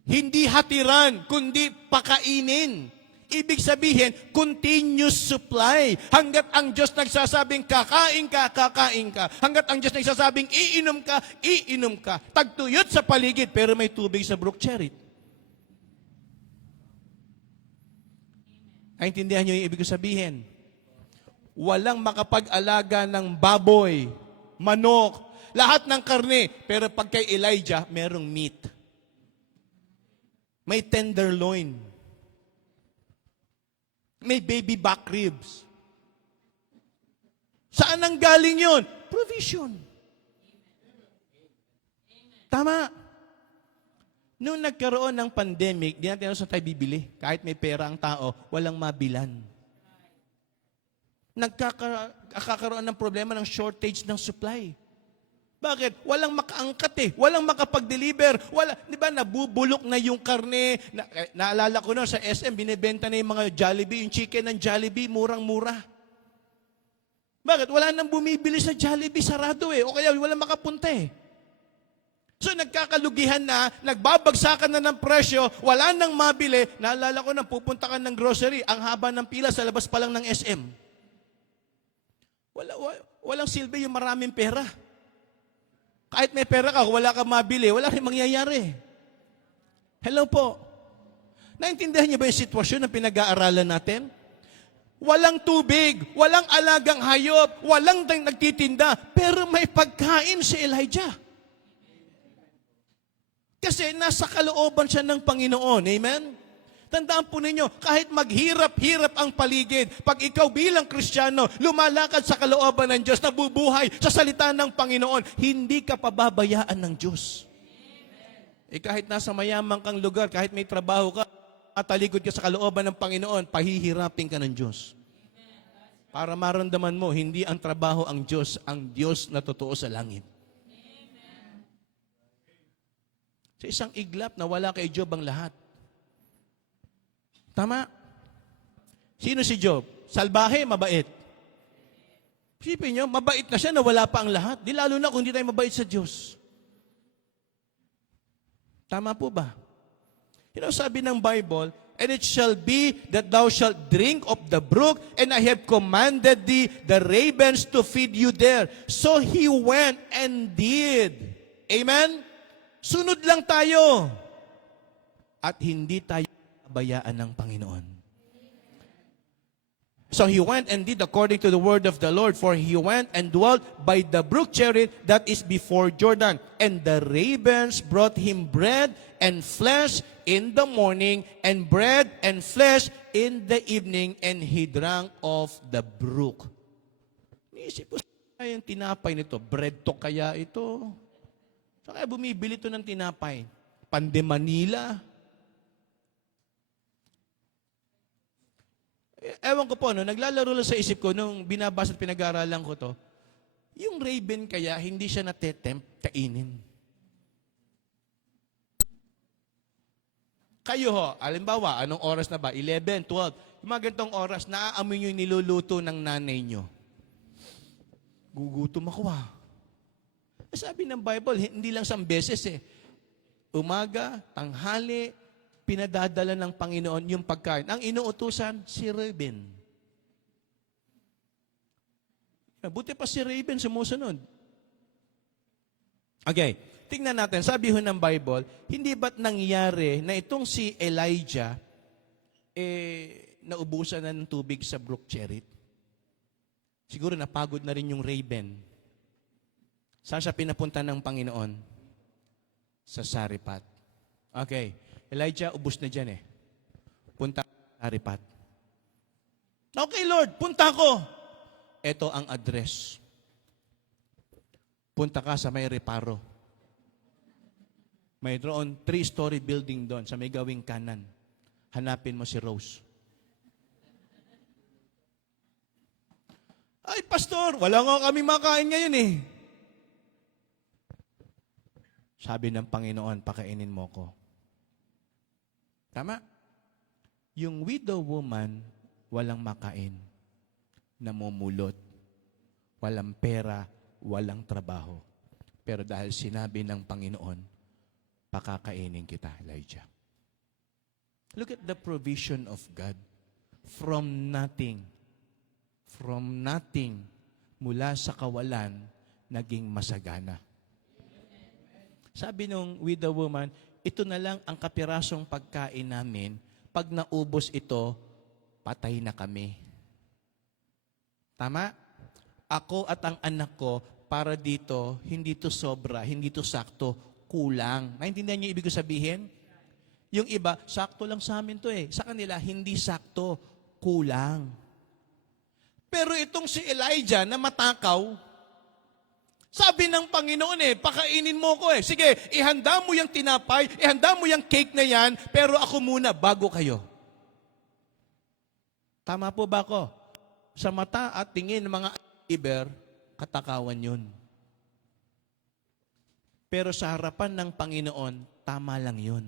Hindi hatiran, kundi pakainin. Ibig sabihin, continuous supply. Hanggat ang Diyos nagsasabing, kakain ka, kakain ka. Hanggat ang Diyos nagsasabing, iinom ka, iinom ka. Tagtuyot sa paligid, pero may tubig sa brook Cherith. Naintindihan niyo yung ibig sabihin? Walang makapag-alaga ng baboy, manok, lahat ng karne. Pero pag kay Elijah, merong meat. May tenderloin. May baby back ribs. Saan ang galing yun? Provision. Tama. Noong nagkaroon ng pandemic, di natin saan tayo bibili. Kahit may pera ang tao, walang mabilan. Nagkakaroon ng problema ng shortage ng supply. Bakit? Walang makaangkat eh. Walang makapag-deliver. Di ba, nabubulok na yung karne. Naalala ko na sa SM, binibenta na yung mga Jollibee, yung chicken ng Jollibee, murang-mura. Bakit? Wala nang bumibili sa Jollibee, sarado eh. O kaya walang makapunta eh. So nagkakalugihan na, nagbabagsakan na ng presyo, wala nang mabili. Naalala ko na pupunta ka ng grocery, ang haba ng pila sa labas pa lang ng SM. Walang silbi yung maraming pera. Kahit may pera ka, wala kang mabili, wala rin mangyayari. Hello po. Naintindihan niyo ba yung sitwasyon na pinag-aaralan natin? Walang tubig, walang alagang hayop, walang nagtitinda, pero may pagkain si Elijah. Kasi nasa kalooban siya ng Panginoon. Amen? Tandaan po ninyo, kahit maghirap-hirap ang paligid, pag ikaw bilang Kristiyano, lumalakad sa kalooban ng Diyos, nabubuhay sa salita ng Panginoon, hindi ka pababayaan ng Diyos. Kahit nasa mayamang kang lugar, kahit may trabaho ka, atalikod ka sa kalooban ng Panginoon, pahihirapin ka ng Diyos. Para maramdaman mo, hindi ang trabaho ang Diyos na totoo sa langit. Sa isang iglap na wala kay Job ang lahat. Tama? Sino si Job? Salbahe, mabait. Isipin nyo, mabait na siya na wala pa ang lahat. Di lalo na kung hindi tayo mabait sa Diyos. Tama po ba? Sabi ng Bible, and it shall be that thou shalt drink of the brook, and I have commanded thee the ravens to feed you there. So he went and did. Amen? Sunod lang tayo. At hindi tayo bayaan ng Panginoon. So he went and did according to the word of the Lord, for he went and dwelt by the brook Cherith that is before Jordan. And the ravens brought him bread and flesh in the morning, and bread and flesh in the evening, and he drank of the brook. Iisip ko, yung tinapay nito, bread to kaya ito? So kaya bumibili ito ng tinapay? Pande Manila? Ewan ko po, naglalaro lang sa isip ko nung binabasa at pinag-aaralan ko to, yung raven kaya hindi siya natetempt kainin. Kayo ho, alimbawa, anong oras na ba? 11, 12. Yung mga ganitong oras, naaamoy nyo yung niluluto ng nanay nyo. Gugutom ako Sabi ng Bible, hindi lang isang beses Umaga, tanghali, pinadadala ng Panginoon yung pagkain. Ang inuutusan, si raven. Buti pa si raven sumusunod. Okay, tingnan natin. Sabi ho ng Bible, hindi ba't nangyari na itong si Elijah, naubusan na ng tubig sa brook Cherith? Siguro napagod na rin yung raven. Saan siya pinapunta ng Panginoon? Sa Saripat. Okay. Elijah, ubos na dyan Punta sa Saripat. Okay, Lord, punta ko. Ito ang address. Punta ka sa may Reparo. Mayroon 3-story building doon sa may gawing kanan. Hanapin mo si Rose. Ay, pastor, wala nga kami makain ngayon Sabi ng Panginoon, pakainin mo ko. Tama? Yung widow woman, walang makain, namumulot, walang pera, walang trabaho. Pero dahil sinabi ng Panginoon, pakakainin kita, Elijah. Look at the provision of God. From nothing, mula sa kawalan, naging masagana. Sabi nung widow woman, ito na lang ang kapirasong pagkain namin. Pag naubos ito, patay na kami. Tama? Ako at ang anak ko, para dito, hindi to sobra, hindi to sakto, kulang. Naintindihan niyo ibig sabihin? Yung iba, sakto lang sa amin to Sa kanila, hindi sakto, kulang. Pero itong si Elijah na matakaw, sabi ng Panginoon pakainin mo ko Sige, ihanda mo yung tinapay, ihanda mo yung cake na yan, pero ako muna, bago kayo. Tama po ba ako? Sa mata at tingin ng mga believer, katakawan yun. Pero sa harapan ng Panginoon, tama lang yun.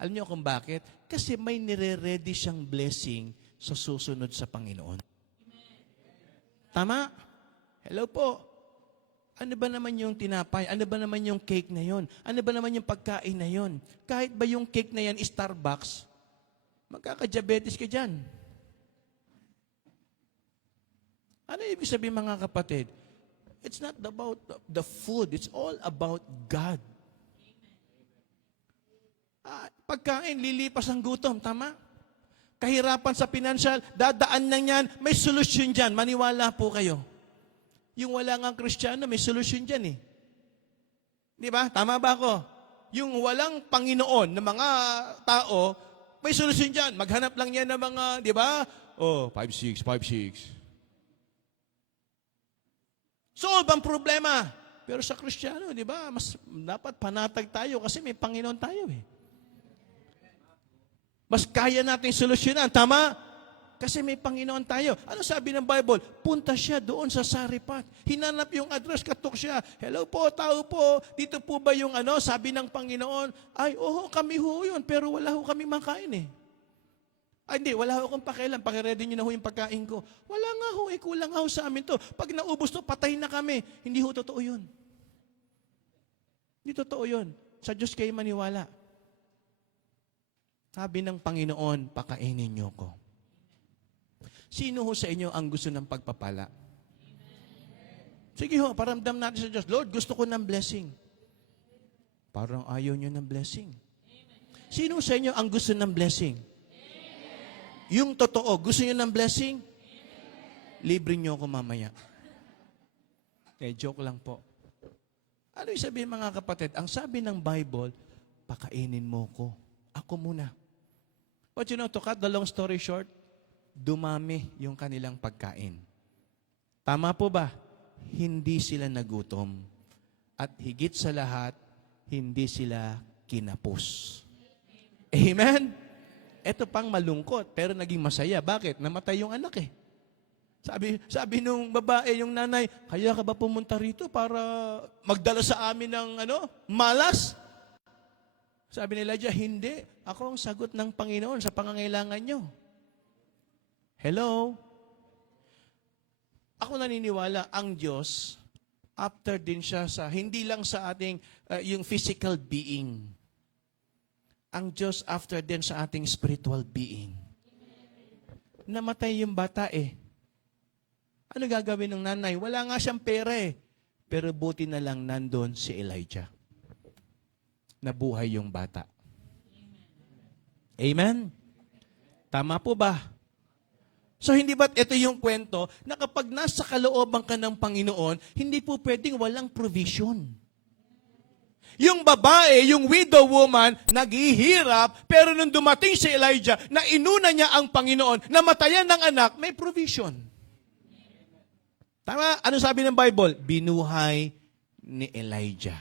Alam niyo kung bakit? Kasi may nire-ready siyang blessing sa susunod sa Panginoon. Tama? Hello po. Ano ba naman yung tinapay? Ano ba naman yung cake na yon? Ano ba naman yung pagkain na yon? Kahit ba yung cake na yan, Starbucks, magkaka-diabetes ka dyan. Ano ibig sabihin mga kapatid? It's not about the food. It's all about God. Pagkain, lilipas ang gutom. Tama? Kahirapan sa financial, dadaan lang yan. May solusyon dyan. Maniwala po kayo. Yung wala nga Kristiyano, may solusyon dyan Di ba? Tama ba ako? Yung walang Panginoon na mga tao, may solusyon dyan. Maghanap lang yan ng mga, di ba? Oh, 5-6, 5-6. Solve ang problema. Pero sa Kristiyano, di ba, mas dapat panatag tayo kasi may Panginoon tayo eh. Mas kaya nating solusyonan. Tama? Kasi may Panginoon tayo. Ano sabi ng Bible? Punta siya doon sa Saripat. Hinanap yung address, katok siya. Hello po, tao po. Dito po ba yung ano? Sabi ng Panginoon, ay, oo, kami ho yun. Pero wala ho kami makain eh. Ay, hindi, wala ho akong pakialam. Pakiready nyo na ho yung pagkain ko. Wala nga ho, kulang ho sa amin to. Pag naubos to, patay na kami. Hindi ho totoo yun. Hindi totoo yun. Sa Diyos kayo maniwala. Sabi ng Panginoon, pakainin nyo ko. Sino ho sa inyo ang gusto ng pagpapala? Sige ho, paramdam natin sa Diyos. Lord, gusto ko ng blessing. Parang ayaw nyo ng blessing. Sino sa inyo ang gusto ng blessing? Yung totoo, gusto nyo ng blessing? Libre nyo ako mamaya. Joke lang po. Ano yung sabihin mga kapatid? Ang sabi ng Bible, pakainin mo ko. Ako muna. But you know, to cut the long story short, dumami yung kanilang pagkain. Tama po ba? Hindi sila nagutom. At higit sa lahat, hindi sila kinapos. Amen? Ito pang malungkot, pero naging masaya. Bakit? Namatay yung anak eh. Sabi nung babae, yung nanay, kaya ka ba pumunta rito para magdala sa amin ng malas? Sabi ni Elijah, hindi. Ako ang sagot ng Panginoon sa pangangailangan nyo. Hello? Ako naniniwala, ang Diyos, after din siya sa, hindi lang sa ating, yung physical being. Ang Diyos after din sa ating spiritual being. Namatay yung bata eh. Ano gagawin ng nanay? Wala nga siyang pera eh. Pero buti na lang nandun si Elijah. Nabuhay yung bata. Amen? Tama po ba? So hindi ba't ito yung kwento na kapag nasa kalooban ka ng Panginoon, hindi po pwedeng walang provision. Yung babae, yung widow woman, naghihirap, pero nung dumating si Elijah, na inuna niya ang Panginoon, namatayan ng anak, may provision. Tama? Ano sabi ng Bible? Binuhay ni Elijah.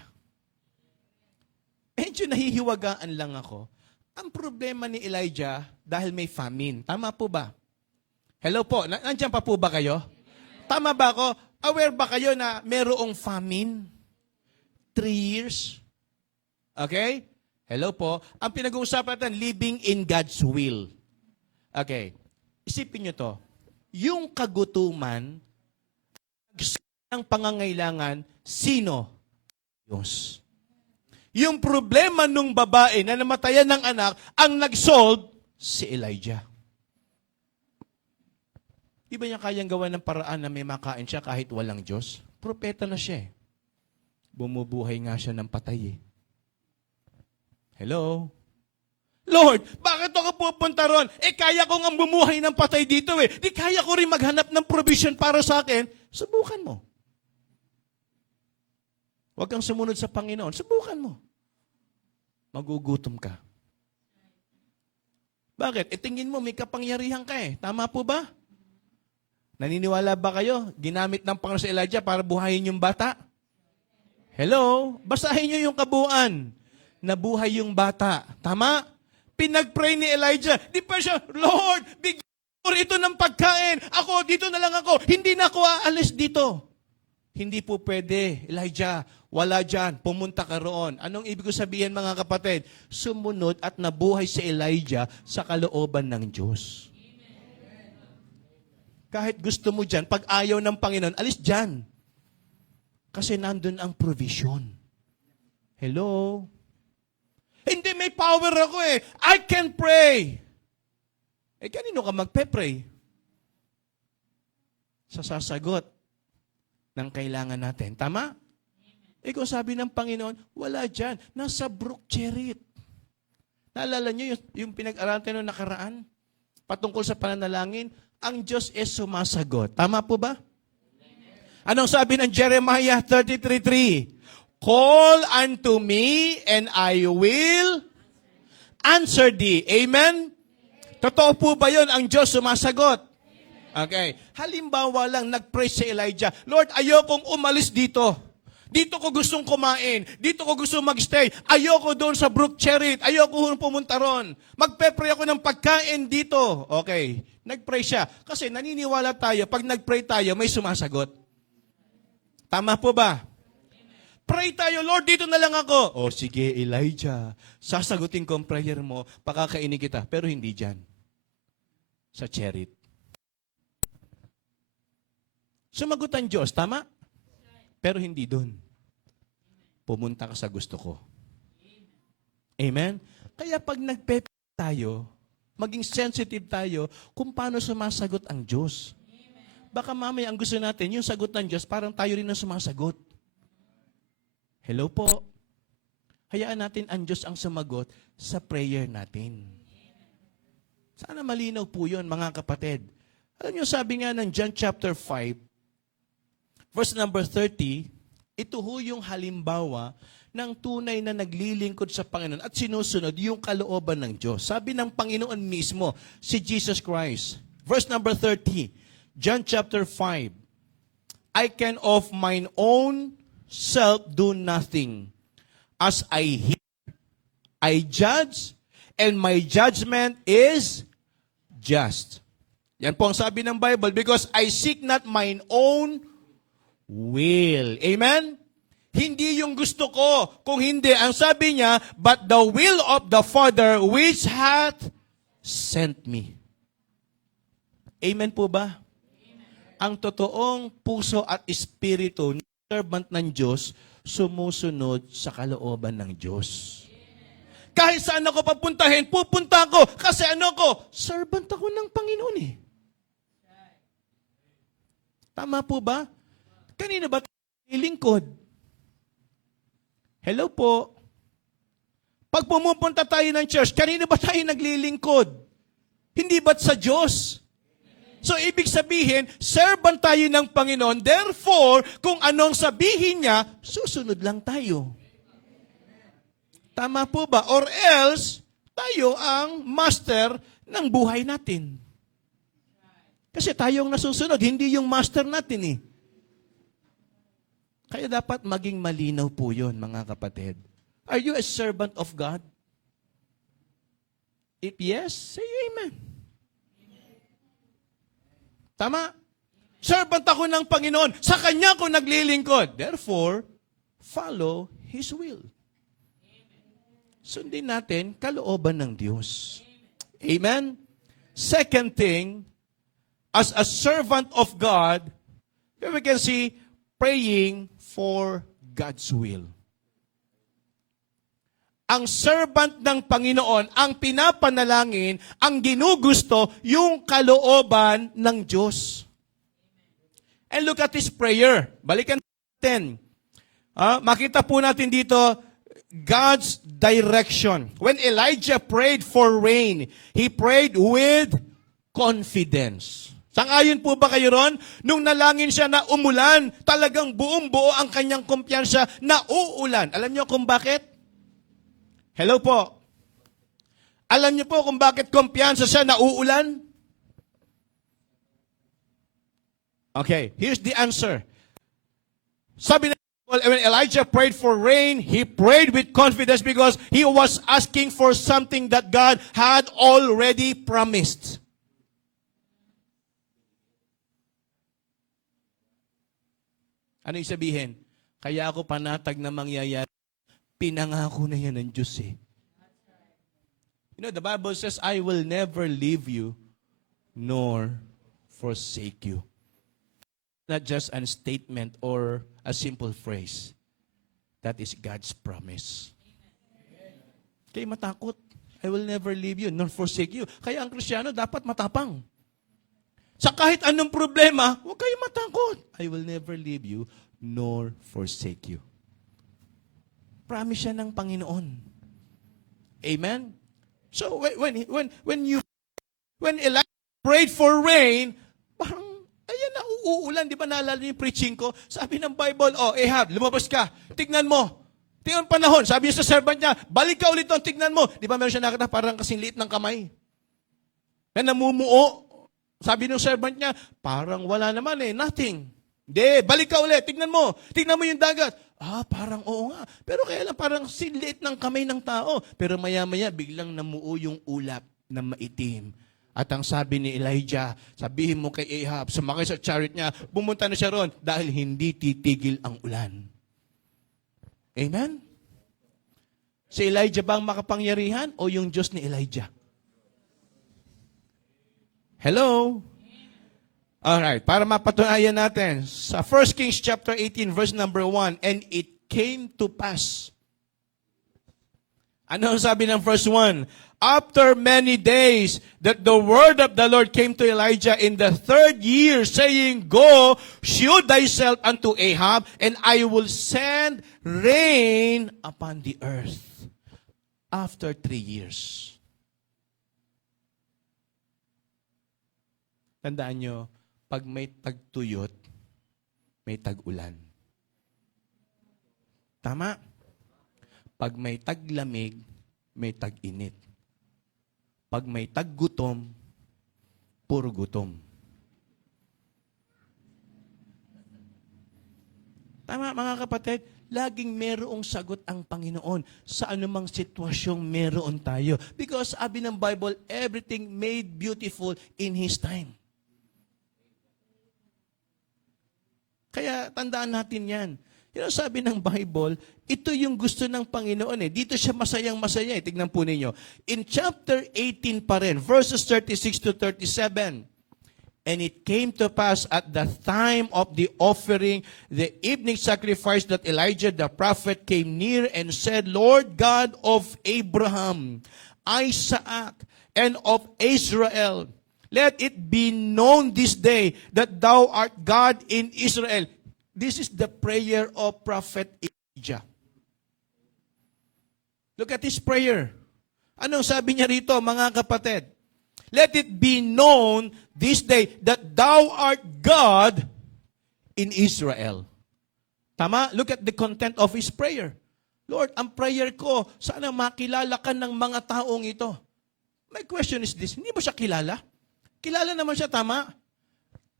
Medyo nahihiwagaan lang ako. Ang problema ni Elijah, dahil may famine. Tama po ba? Hello po, nandiyan pa po ba kayo? Tama ba ako? Aware ba kayo na merong famine? 3 years? Okay? Hello po. Ang pinag-uusapan natin, living in God's will. Okay. Isipin nyo to. Yung kagutuman, ang pangangailangan, sino? Diyos. Yung problema nung babae na namatayan ng anak, ang nag-solve, si Elijah. Di ba niya kayang gawa ng paraan na may makain siya kahit walang Diyos? Propeta na siya eh. Bumubuhay nga siya ng patay eh. Hello? Lord, bakit ako pupunta ron? Kaya ko nga bumuhay ng patay dito eh. Di kaya ko rin maghanap ng provision para sa akin. Subukan mo. Huwag kang sumunod sa Panginoon. Subukan mo. Magugutom ka. Bakit? Tingin mo, may kapangyarihan ka eh. Tama po ba? Naniniwala ba kayo? Ginamit ng Panginoon si Elijah para buhayin yung bata? Hello? Basahin nyo yung kabuuan. Nabuhay yung bata. Tama? Pinag-pray ni Elijah. Di pa siya, Lord, bigyan mo ito ng pagkain. Ako, dito na lang ako. Hindi na ako aalis dito. Hindi po pwede. Elijah, wala dyan. Pumunta ka roon. Anong ibig ko sabihin mga kapatid? Sumunod at nabuhay si Elijah sa kalooban ng Diyos. Kahit gusto mo dyan, pag ayaw ng Panginoon, alis dyan. Kasi nandun ang provision. Hello? Hindi, may power ako eh. I can pray. Kanino ka magpe-pray? Sa sasagot ng kailangan natin. Tama? Kung sabi ng Panginoon, wala dyan. Nasa Brook Cherry. Naalala nyo yung pinag-aralan tayo noong nakaraan? Patungkol sa pananalangin, ang Diyos is sumasagot. Tama po ba? Anong sabi ng Jeremiah 33:3? Call unto me and I will answer thee. Amen? Totoo po ba yun? Ang Diyos sumasagot. Okay. Halimbawa lang, nag-pray si Elijah, Lord, ayokong umalis dito. Dito ko gustong kumain. Dito ko gustong magstay. Ayoko doon sa Brook Cherry. Ayoko pumunta ron. Magpe-pray ako ng pagkain dito. Okay. Nag-pray siya. Kasi naniniwala tayo, pag nag-pray tayo, may sumasagot. Tama po ba? Pray tayo, Lord, dito na lang ako. O sige, Elijah, sasagutin ko ang prayer mo, pakakainin kita. Pero hindi dyan. Sa Cherit. Sumagot ang Diyos, tama? Pero hindi doon. Pumunta ka sa gusto ko. Amen? Kaya pag nagpepe tayo, maging sensitive tayo kung paano sumasagot ang Diyos. Baka mamaya ang gusto natin, yung sagot ng Diyos, parang tayo rin ang sumasagot. Hello po. Hayaan natin ang Diyos ang sumagot sa prayer natin. Sana malinaw po yun, mga kapatid. Alam niyo, sabi nga ng John chapter 5, verse number 30, ito ho yung halimbawa ng tunay na naglilingkod sa Panginoon at sinusunod yung kalooban ng Diyos. Sabi ng Panginoon mismo, si Jesus Christ. Verse number 30, John chapter 5, I can of mine own self do nothing. As I hear, I judge, and my judgment is just. Yan po ang sabi ng Bible, because I seek not mine own will. Amen? Hindi yung gusto ko. Kung hindi, ang sabi niya, but the will of the Father which hath sent me. Amen po ba? Amen. Ang totoong puso at espiritu ng servant ng Diyos, sumusunod sa kalooban ng Diyos. Amen. Kahit saan ako papuntahin, pupunta ako. Kasi ano ko? Servant ako ng Panginoon eh. Tama po ba? Kanino ba tayo lingkod? Hello po. Pag pumupunta tayo ng church, kanino ba tayo naglilingkod? Hindi ba't sa Diyos? So, ibig sabihin, servant tayo ng Panginoon. Therefore, kung anong sabihin niya, susunod lang tayo. Tama po ba? Or else, tayo ang master ng buhay natin. Kasi tayong nasusunod, hindi yung master natin eh. Kaya dapat maging malinaw po yun, mga kapatid. Are you a servant of God? If yes, say amen. Tama? Servant ako ng Panginoon. Sa Kanya ko naglilingkod. Therefore, follow His will. Sundin natin kalooban ng Diyos. Amen? Second thing, as a servant of God, here we can see praying for God's will. Ang servant ng Panginoon, ang pinapanalangin, ang ginugusto, yung kalooban ng Diyos. And look at this prayer. Balikan natin. Makita po natin dito, God's direction. When Elijah prayed for rain, he prayed with confidence. Sangayon po ba kayo ron? Nung nalangin siya na umulan, talagang buong-buo ang kanyang kumpiyansa na uulan. Alam niyo kung bakit? Hello po. Alam niyo po kung bakit kumpiyansa siya na uulan? Okay, here's the answer. Sabi na, when Elijah prayed for rain, he prayed with confidence because he was asking for something that God had already promised. Ano yung sabihin? Kaya ako panatag na mangyayari. Pinangako na yan ng Diyos eh. You know, the Bible says, I will never leave you nor forsake you. Not just a statement or a simple phrase. That is God's promise. Kaya matakot. I will never leave you nor forsake you. Kaya ang Kristiyano dapat matapang. Sa kahit anong problema, huwag kayong matakot. I will never leave you nor forsake you. Promise siya ng Panginoon. Amen? So when Elijah prayed for rain, parang, ayan na, uuulan. Di ba naalala niyo yung preaching ko? Sabi ng Bible, Ahab, lumabas ka. Tignan mo. Tingnan panahon. Sabi niya sa servant niya, balik ka ulit doon, tignan mo. Di ba meron siya nakita parang kasing liit ng kamay? Na namumuo. Sabi ng servant niya, parang wala naman nothing. Hindi, balik ka ulit, tignan mo. Tignan mo yung dagat. Parang oo nga. Pero kaya lang parang sinliit ng kamay ng tao. Pero maya-maya, biglang namuo yung ulap na maitim. At ang sabi ni Elijah, sabihin mo kay Ahab, sumakay sa chariot niya, pumunta na siya ron dahil hindi titigil ang ulan. Amen? Si Elijah ba ang makapangyarihan o yung Diyos ni Elijah? Hello? Alright, para mapatunayan natin, sa 1 Kings chapter 18, verse number 1, and it came to pass. Ano ang sabi ng verse 1? After many days, that the word of the Lord came to Elijah in the 3rd year, saying, Go, shew thyself unto Ahab, and I will send rain upon the earth. After 3 years. Tandaan nyo, pag may tagtuyot, may tag-ulan. Tama? Pag may taglamig, may tag-init. Pag may taggutom, puro gutom. Tama mga kapatid, laging merong sagot ang Panginoon sa anumang sitwasyong meron tayo. Because sabi ng Bible, everything made beautiful in His time. Kaya tandaan natin yan. Sabi ng Bible, ito yung gusto ng Panginoon Dito siya masayang-masaya Tignan po ninyo. In chapter 18 pa rin, verses 36 to 37, And it came to pass at the time of the offering, the evening sacrifice, that Elijah the prophet came near and said, Lord God of Abraham, Isaac, and of Israel, let it be known this day that thou art God in Israel. This is the prayer of Prophet Elijah. Look at his prayer. Anong sabi niya rito, mga kapatid? Let it be known this day that thou art God in Israel. Tama? Look at the content of his prayer. Lord, ang prayer ko, sana makilala ka ng mga taong ito. My question is this, hindi mo siya kilala? Kilala naman siya, tama?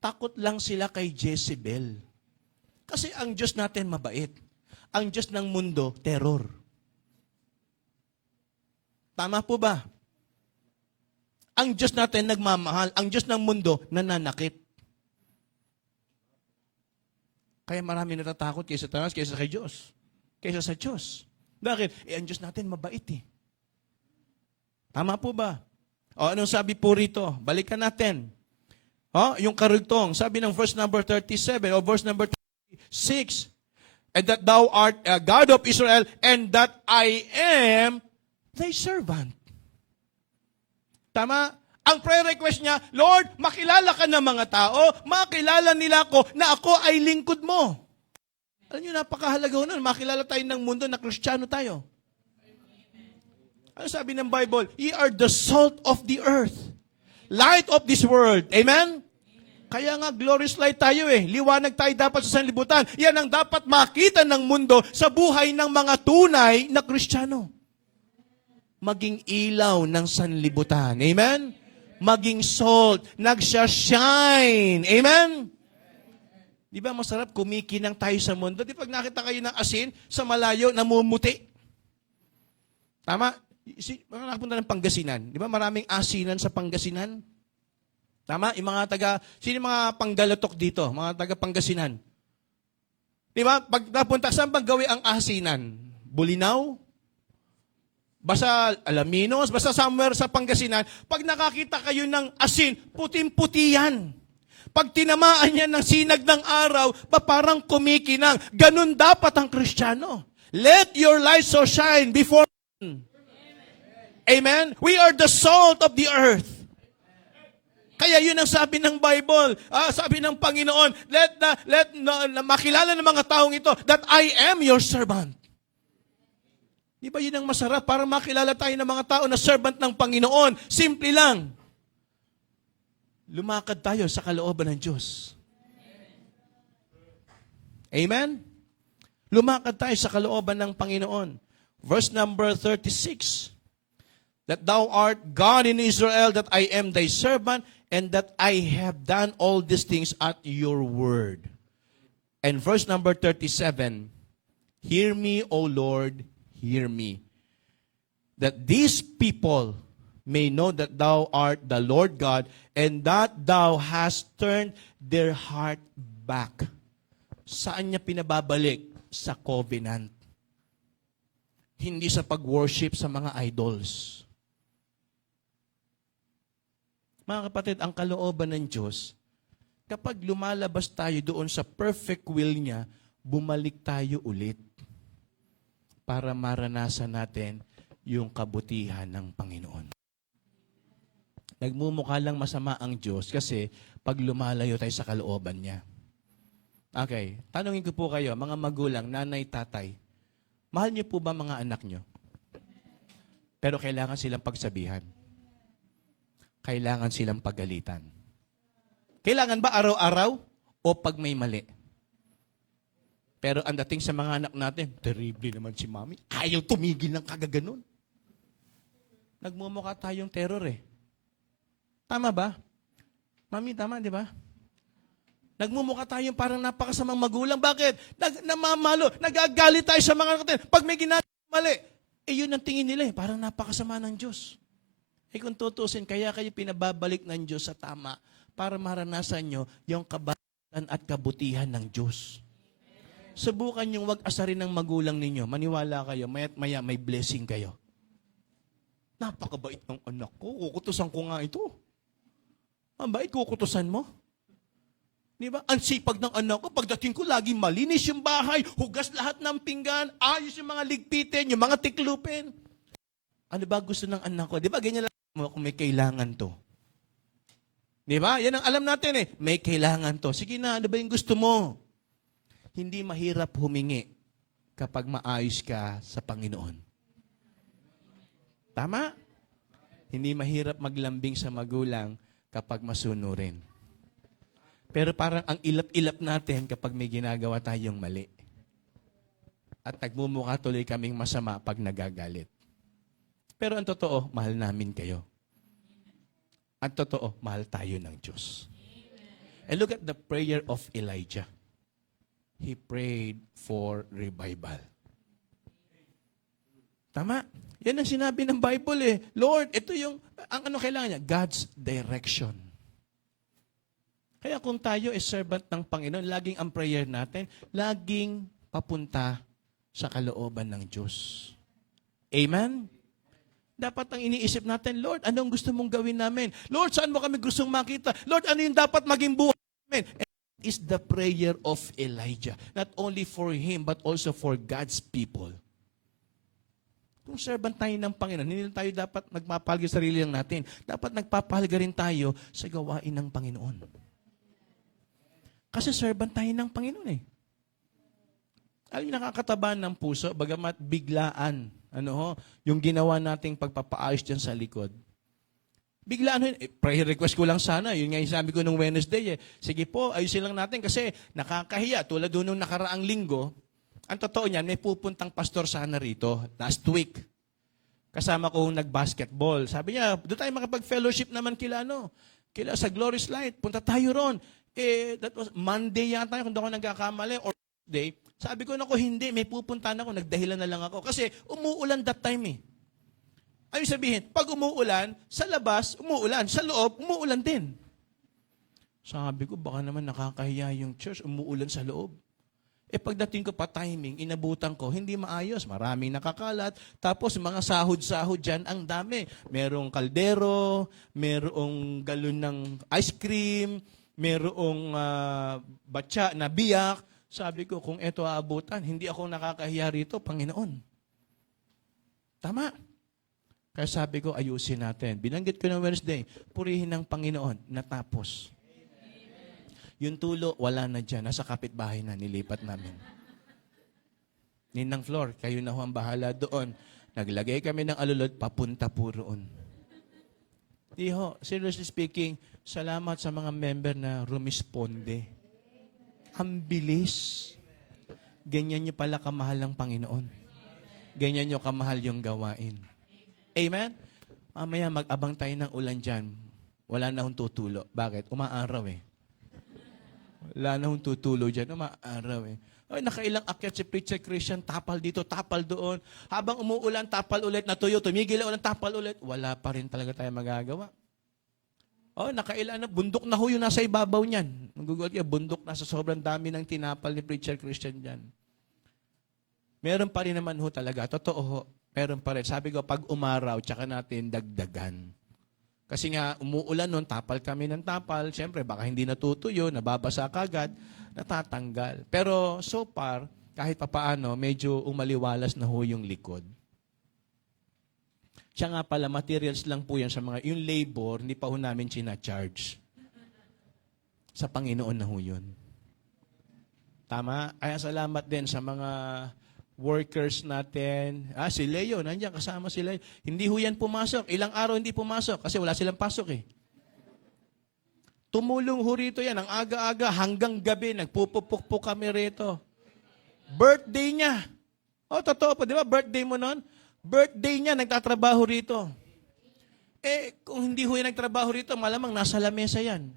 Takot lang sila kay Jezebel. Kasi ang Diyos natin mabait. Ang Diyos ng mundo, terror. Tama po ba? Ang Diyos natin nagmamahal. Ang Diyos ng mundo, nananakit. Kaya marami natatakot kaysa Satanas, kaysa kay Diyos. Kaysa sa Diyos. Bakit? Ang Diyos natin mabait Tama po ba? Anong sabi po rito? Balikan natin. Yung karugtong. Sabi ng verse number 37 o verse number 36, and that thou art a God of Israel, and that I am thy servant. Tama? Ang prayer request niya, Lord, makilala ka ng mga tao, makilala nila ko na ako ay lingkod mo. Alam niyo, napakahalaga nun. Makilala tayo ng mundo na Kristiyano tayo. Ano sabi ng Bible? Ye are the salt of the earth. Light of this world. Amen? Kaya nga, glorious light tayo Liwanag tayo dapat sa sanlibutan. Yan ang dapat makita ng mundo sa buhay ng mga tunay na Kristiyano. Maging ilaw ng sanlibutan. Amen? Maging salt. Nagsha-shine. Amen? Di ba masarap kumikinang tayo sa mundo? Di pag nakita kayo ng asin, sa malayo, namumuti. Tama? Nakapunta ng Pangasinan. Di ba maraming asinan sa Pangasinan? Tama? Yung mga sino yung mga panggalatok dito? Mga taga Pangasinan. Di ba? Pag napunta, saan bang gawi ang asinan? Bulinaw? Basta Alaminos? Basta somewhere sa Pangasinan, pag nakakita kayo ng asin, puting-puti yan. Pag tinamaan niya ng sinag ng araw, parang kumikinang. Ganun dapat ang Kristiyano. Let your light so shine before men. Amen? We are the salt of the earth. Kaya yun ang sabi ng Bible, sabi ng Panginoon, makilala ng mga taong ito that I am your servant. Di ba yun ang masarap? Para makilala tayo ng mga tao na servant ng Panginoon. Simple lang. Lumakad tayo sa kalooban ng Diyos. Amen? Lumakad tayo sa kalooban ng Panginoon. Verse number 36. that thou art God in Israel, that I am thy servant, and that I have done all these things at your word. And verse number 37, hear me, O Lord, hear me, that these people may know that thou art the Lord God, and that thou hast turned their heart back. Saan niya pinababalik? Sa covenant. Hindi sa pag-worship sa mga idols. Mga kapatid, ang kalooban ng Diyos, kapag lumalabas tayo doon sa perfect will niya, bumalik tayo ulit para maranasan natin yung kabutihan ng Panginoon. Nagmumukha lang masama ang Diyos kasi pag lumalayo tayo sa kalooban niya. Okay, tanungin ko po kayo, mga magulang, nanay, tatay, mahal niyo po ba mga anak niyo? Pero kailangan silang pagsabihan. Kailangan silang pagalitan. Kailangan ba araw-araw o pag may mali? Pero ang dating sa mga anak natin, terrible naman si mami. Ayaw tumigil ng kagaganon. Nagmumukha tayong terror eh. Tama ba? Mami, tama, di ba? Nagmumukha tayong parang napakasamang magulang. Bakit? Namamalo. Nagagalit tayo sa mga anak natin. Pag may ginagawa mali, yun ang tingin nila eh. Parang napakasama ng Diyos. Kung tutusin, kaya kayo pinababalik ng Diyos sa tama para maranasan nyo yung kabaitan at kabutihan ng Diyos. Subukan yung wag asarin ng magulang ninyo. Maniwala kayo, maya't maya may blessing kayo. Napakabait ng anak ko. Kukutusan ko nga ito. Ang bait, kukutusan mo. Di ba? Ang sipag ng anak ko, pagdating ko, laging malinis yung bahay, hugas lahat ng pinggan, ayos yung mga ligpitin, yung mga tiklupin. Ano ba gusto ng anak ko? Di ba, ganyan lang mo kung may kailangan to. Di ba? Yan ang alam natin eh. May kailangan to. Sige na, ano ba yung gusto mo? Hindi mahirap humingi kapag maayos ka sa Panginoon. Tama? Hindi mahirap maglambing sa magulang kapag masunurin. Pero parang ang ilap-ilap natin kapag may ginagawa tayong mali. At nagmumukha tuloy kaming masama pag nagagalit. Pero ang totoo, mahal namin kayo. Ang totoo, mahal tayo ng Diyos. And look at the prayer of Elijah. He prayed for revival. Tama? Yan ang sinabi ng Bible eh. Lord, ito yung, ang ano kailangan niya? God's direction. Kaya kung tayo is servant ng Panginoon, laging ang prayer natin, laging papunta sa kalooban ng Diyos. Amen? Dapat ang iniisip natin, Lord, anong gusto mong gawin namin? Lord, saan mo kami gustong makita? Lord, ano yung dapat maging buhay namin? And that is the prayer of Elijah. Not only for him, but also for God's people. Kung servant tayo ng Panginoon, hindi tayo dapat nagpapahalga sa sarili lang natin. Dapat nagpapahalga rin tayo sa gawain ng Panginoon. Kasi servant tayo ng Panginoon eh. Alam niyo, nakakataba ng puso, bagamat biglaan, yung ginawa nating pagpapaayos dyan sa likod. Biglaan, prayer request ko lang sana, yun nga yung sabi ko nung Wednesday sige po, ayusin lang natin kasi nakakahiya, tulad doon nung nakaraang linggo, ang totoo niyan, may pupuntang pastor sana rito, last week. Kasama ko nag-basketball. Sabi niya, doon tayo makapag-fellowship naman kila sa Glorious Light, punta tayo ron. That was Monday yata, kung ako nagkakamali, or Tuesday. Sabi ko, hindi, may pupuntahan ako, nagdahilan na lang ako. Kasi umuulan that time eh. Ayun sabihin, pag umuulan, sa labas, umuulan. Sa loob, umuulan din. Sabi ko, baka naman nakakahiya yung church, umuulan sa loob. Pagdating ko pa timing, inabutan ko, hindi maayos. Maraming nakakalat. Tapos mga sahod-sahod dyan, ang dami. Merong kaldero, merong galon ng ice cream, merong batya na biyak. Sabi ko, kung ito aabutan, hindi ako nakakahiya rito, Panginoon. Tama. Kaya sabi ko, ayusin natin. Binanggit ko ng Wednesday, purihin ng Panginoon, natapos. Yung tulo, wala na dyan. Nasa kapitbahay na, nilipat namin. Ninang floor, kayo na ho ang bahala doon. Naglagay kami ng alulod, papunta po roon. Di ho, seriously speaking, salamat sa mga member na rumisponde. Ang bilis. Ganyan nyo pala kamahal ng Panginoon. Ganyan nyo kamahal yung gawain. Amen? Mamaya mag-abang tayo ng ulan dyan. Wala na hong tutulo. Bakit? Umaaraw eh. Wala na hong tutulo dyan. Umaaraw eh. Ay, nakailang akyat si Preacher Christian, tapal dito, tapal doon. Habang umuulan, tapal ulit, natuyo, tumigil ulan, tapal ulit. Wala pa rin talaga tayo magagawa. Oh, nakailan na, bundok na ho yung nasa ibabaw niyan. Nagugulat kayo, bundok na sa sobrang dami ng tinapal ni Preacher Christian dyan. Meron pa rin naman ho talaga. Totoo ho. Meron pa rin. Sabi ko, pag umaraw, tsaka natin dagdagan. Kasi nga, umuulan nun, tapal kami ng tapal. Siyempre, baka hindi natutuyo, nababasa kagad, natatanggal. Pero so far, kahit papaano, medyo umaliwalas na ho yung likod. Siya nga pala, materials lang po yan sa mga, yung labor, hindi pa ho namin charge. Sa Panginoon na ho yun. Tama? Ay, salamat din sa mga workers natin. Si Leo, nandiyan, kasama si Leo. Hindi ho yan pumasok. Ilang araw hindi pumasok kasi wala silang pasok eh. Tumulong ho rito yan. Ang aga-aga hanggang gabi, nagpupupuk kami rito. Birthday niya. Oh, totoo po, di ba? Birthday mo nun? Birthday niya, nagtatrabaho rito. Eh, kung hindi ho yan nagtrabaho rito, malamang nasa lamesa yan.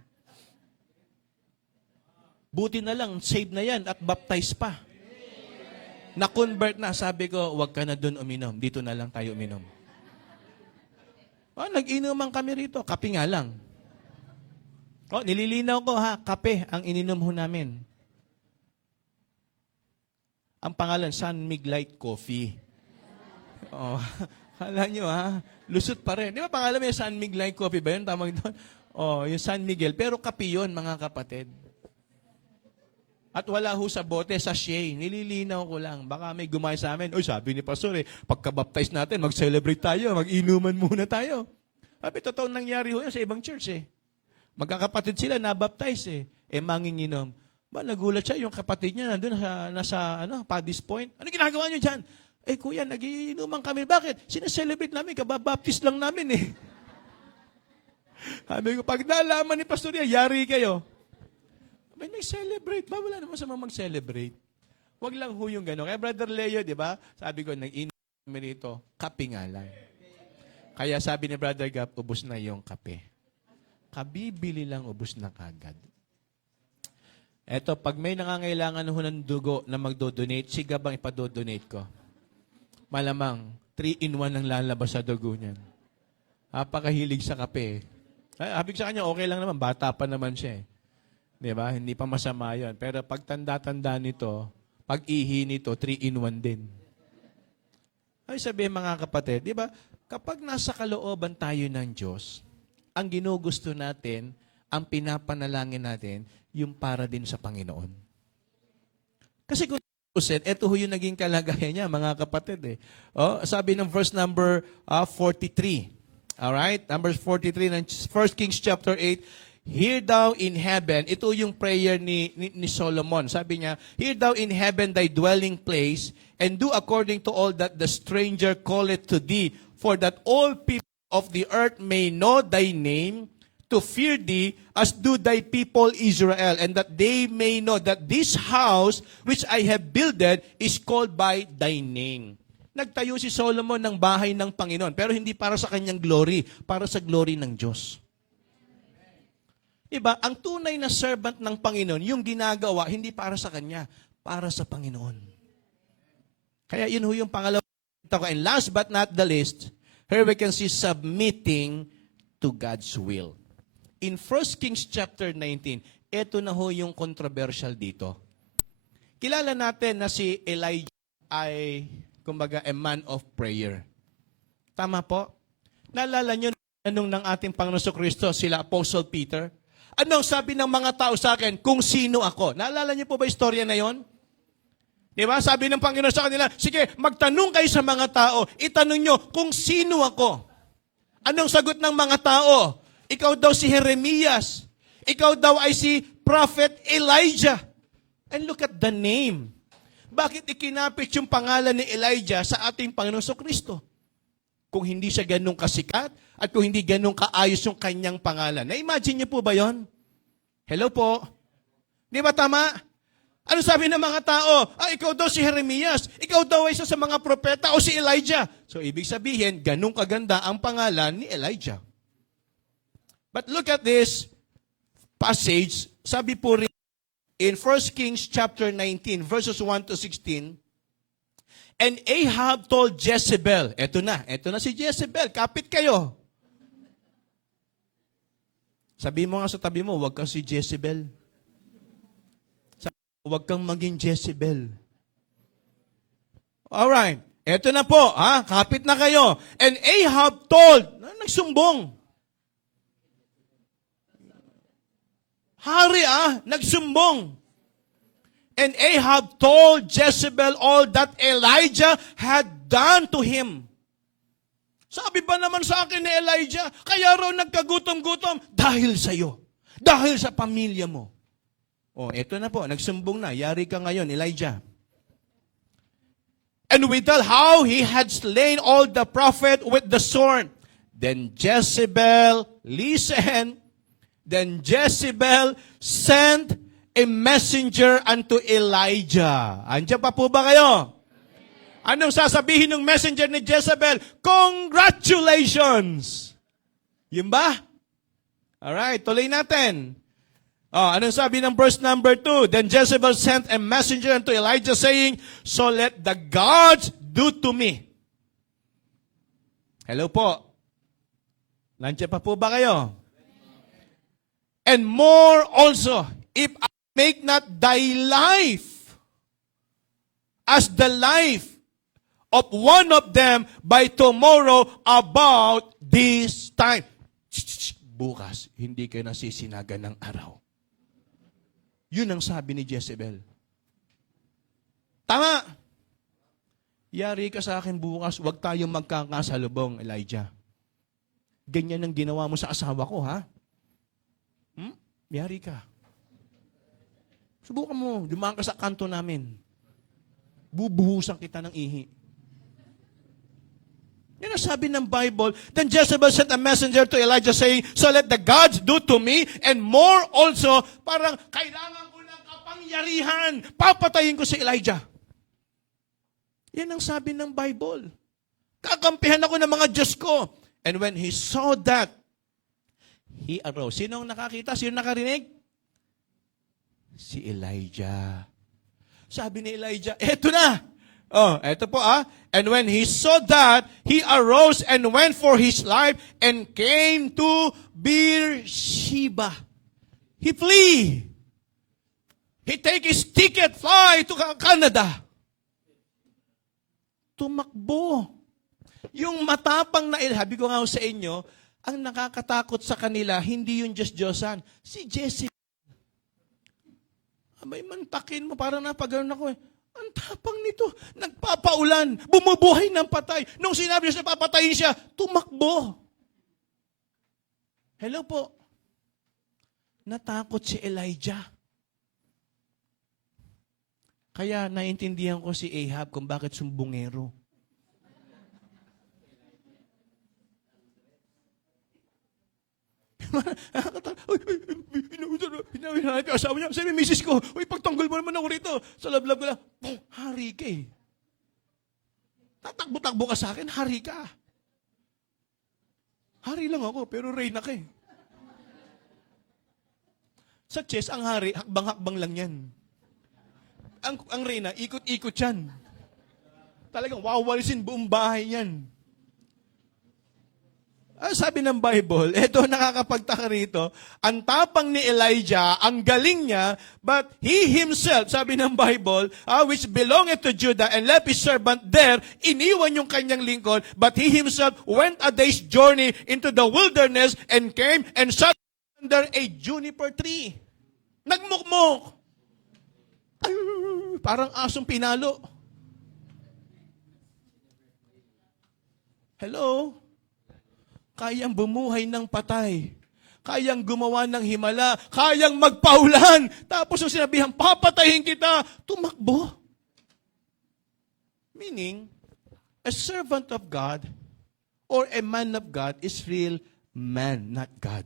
Buti na lang, saved na yan at baptized pa. Na-convert na, sabi ko, huwag ka na dun uminom. Dito na lang tayo uminom. Oh, nag-inuman kami rito. Kape nga lang. Oh, nililinaw ko ha, kape ang ininom ho namin. Ang pangalan, San Mig Light Coffee. Oh, kala nyo ha, lusot pa rin. Di ba pangalan mo yung San Mig Light Coffee ba yun? Tamang doon. Oh, yung San Miguel. Pero kape yun, mga kapatid. At wala ho sa bote, sa sachet. Nililinaw ko lang. Baka may gumaya sa amin. Uy, sabi ni Pastor pagka-baptize natin, mag-celebrate tayo, mag-inuman muna tayo. Sabi, totoo nangyari ho yan sa ibang church eh. Magkakapatid sila, na-baptize eh. Manginginom. Ba, nagulat siya, yung kapatid niya nandun nasa Paddy's Point. Ano ginagawa niyo dyan? Kuya, nagiinuman kami. Bakit? Sineselebrate namin, kababaptist lang namin eh. Sabi ko, pag nalaman ni Pastor yan, yari kayo. May nag-celebrate ba? Wala naman sa mga mag-celebrate. Huwag lang ho yung gano'n. Kaya Brother Leo, di ba? Sabi ko, nag-inom kami rito, kape nga lang. Kaya sabi ni Brother Gap, ubos na yung kape. Kabibili lang, ubos na kagad. Eto, pag may nangangailangan ho ng dugo na magdo-donate, si Gab ang ipadodonate ko. Malamang, 3-in-1 ang lalabas sa dugo niyan. Napakahilig sa kape. Habig sa kanya, okay lang naman. Bata pa naman siya eh. Di ba? Hindi pa masama yun. Pero pag tanda-tanda nito, pag ihi nito, 3-in-1 din. Ay sabihin mga kapatid, di ba? Kapag nasa kalooban tayo ng Diyos, ang ginugusto natin, ang pinapanalangin natin, yung para din sa Panginoon. Kasi kung ito yung naging kalagayan niya, mga kapatid eh. Oh, sabi ng verse number 43. Alright? Number 43 ng 1 Kings chapter 8, Hear thou in heaven, ito yung prayer ni Solomon. Sabi niya, Hear thou in heaven thy dwelling place, and do according to all that the stranger calleth to thee, for that all people of the earth may know thy name, to fear thee, as do thy people Israel, and that they may know that this house which I have builded is called by thy name. Nagtayo si Solomon ng bahay ng Panginoon, pero hindi para sa kanyang glory, para sa glory ng Diyos. Diba? Ang tunay na servant ng Panginoon, yung ginagawa, hindi para sa kanya, para sa Panginoon. Kaya yun ho yung pangalawa. And last but not the least, here we can see submitting to God's will. In 1 Kings chapter 19, ito na ho yung controversial dito. Kilala natin na si Elijah ay, kumbaga, a man of prayer. Tama po? Naalala nyo anong ng ating Panginoon Kristo, sila Apostle Peter? Anong sabi ng mga tao sa akin kung sino ako? Naalala niyo po ba istorya na yon? Di ba? Sabi ng Panginoon sa kanila, sige, magtanong kayo sa mga tao. Itanong nyo kung sino ako. Anong sagot ng mga tao? Ikaw daw si Jeremias. Ikaw daw ay si Prophet Elijah. And look at the name. Bakit ikinapit yung pangalan ni Elijah sa ating Panginoon Kristo? Kung hindi siya ganun kasikat at kung hindi ganun kaayos yung kanyang pangalan. Na-imagine niyo po ba yon? Hello po? Di ba tama? Ano sabi ng mga tao? Ikaw daw si Jeremias. Ikaw daw ay isa sa mga propeta o si Elijah. So, ibig sabihin, ganun kaganda ang pangalan ni Elijah. But look at this passage. Sabi po rin in 1 Kings chapter 19, verses 1 to 16, and Ahab told Jezebel, eto na si Jezebel, kapit kayo. Sabi mo nga sa tabi mo, huwag kang si Jezebel. Huwag kang maging Jezebel. Alright. Eto na po, kapit na kayo. And Ahab told, nagsumbong. Hari, nagsumbong. And Ahab told Jezebel all that Elijah had done to him. Sabi ba naman sa akin ni Elijah, kaya raw nagkagutom-gutom dahil sa iyo. Dahil sa pamilya mo. Eto na po, nagsumbong na. Yari ka ngayon, Elijah. And we tell how he had slain all the prophet with the sword. Then Jezebel sent a messenger unto Elijah. Andiyan pa po ba kayo? Anong sasabihin ng messenger ni Jezebel? Congratulations! Yun ba? Alright, tuloy natin. Anong sabi ng verse number 2? Then Jezebel sent a messenger unto Elijah saying, so let the gods do to me. Hello po. Nandiyan pa po ba kayo? And more also, if I make not thy life as the life of one of them by tomorrow about this time. Bukas, hindi kayo nasisinagan ng araw. Yun ang sabi ni Jezebel. Tama. Yari ka sa akin bukas, huwag tayong magkakasalubong, Elijah. Ganyan ang ginawa mo sa asawa ko, ha? Yari ka. Subukan mo, dumaan ka sa kanto namin. Bubuhusan kita ng ihi. Yan ang sabi ng Bible. Then Jezebel sent a messenger to Elijah saying, so let the gods do to me and more also. Parang kailangan ko ng kapangyarihan. Papatayin ko si Elijah. Yan ang sabi ng Bible. Kakampihan ako ng mga Diyos ko. And when he saw that, he arose. Sino ang nakakita? Sino nakarinig? Si Elijah. Sabi ni Elijah, eto na. Eto po And when he saw that, he arose and went for his life and came to Beersheba. He flee. He take his ticket, fly to Canada. Tumakbo. Yung matapang na sabi ko nga sa inyo, ang nakakatakot sa kanila, hindi yung Diyos-Diyosan. Si Jesse. Abay, mantakin mo, parang napagano'n ako eh. Ang tapang nito, nagpapaulan, bumubuhay ng patay. Nung sinabi niya na papatayin siya, tumakbo. Hello po. Natakot si Elijah. Kaya naintindihan ko si Ahab kung bakit sumbungero. Hinahanap yung asawa niya. Sabi, misis ko, pagtanggol mo naman ako rito. Sa lablab ko lang, hari ka eh. Tatakbo-takbo ka sa akin, hari ka. Hari lang ako, pero reyna ka eh. Sa chess, ang hari, hakbang-hakbang lang yan. Ang reyna, ikot-ikot yan. Talagang wawalisin buong bahay yan. Sabi ng Bible, ito nakakapagtaka rito, ang tapang ni Elijah, ang galing niya, but he himself, sabi ng Bible, which belonged to Judah and left his servant there, iniwan yung kanyang lingkod, but he himself went a day's journey into the wilderness and came and sat under a juniper tree. Nagmukmok. Parang asong pinalo. Hello? Kayang bumuhay ng patay. Kayang gumawa ng himala. Kayang magpaulan. Tapos yung sinabihan, papatayin kita, tumakbo. Meaning, a servant of God or a man of God is real man, not God.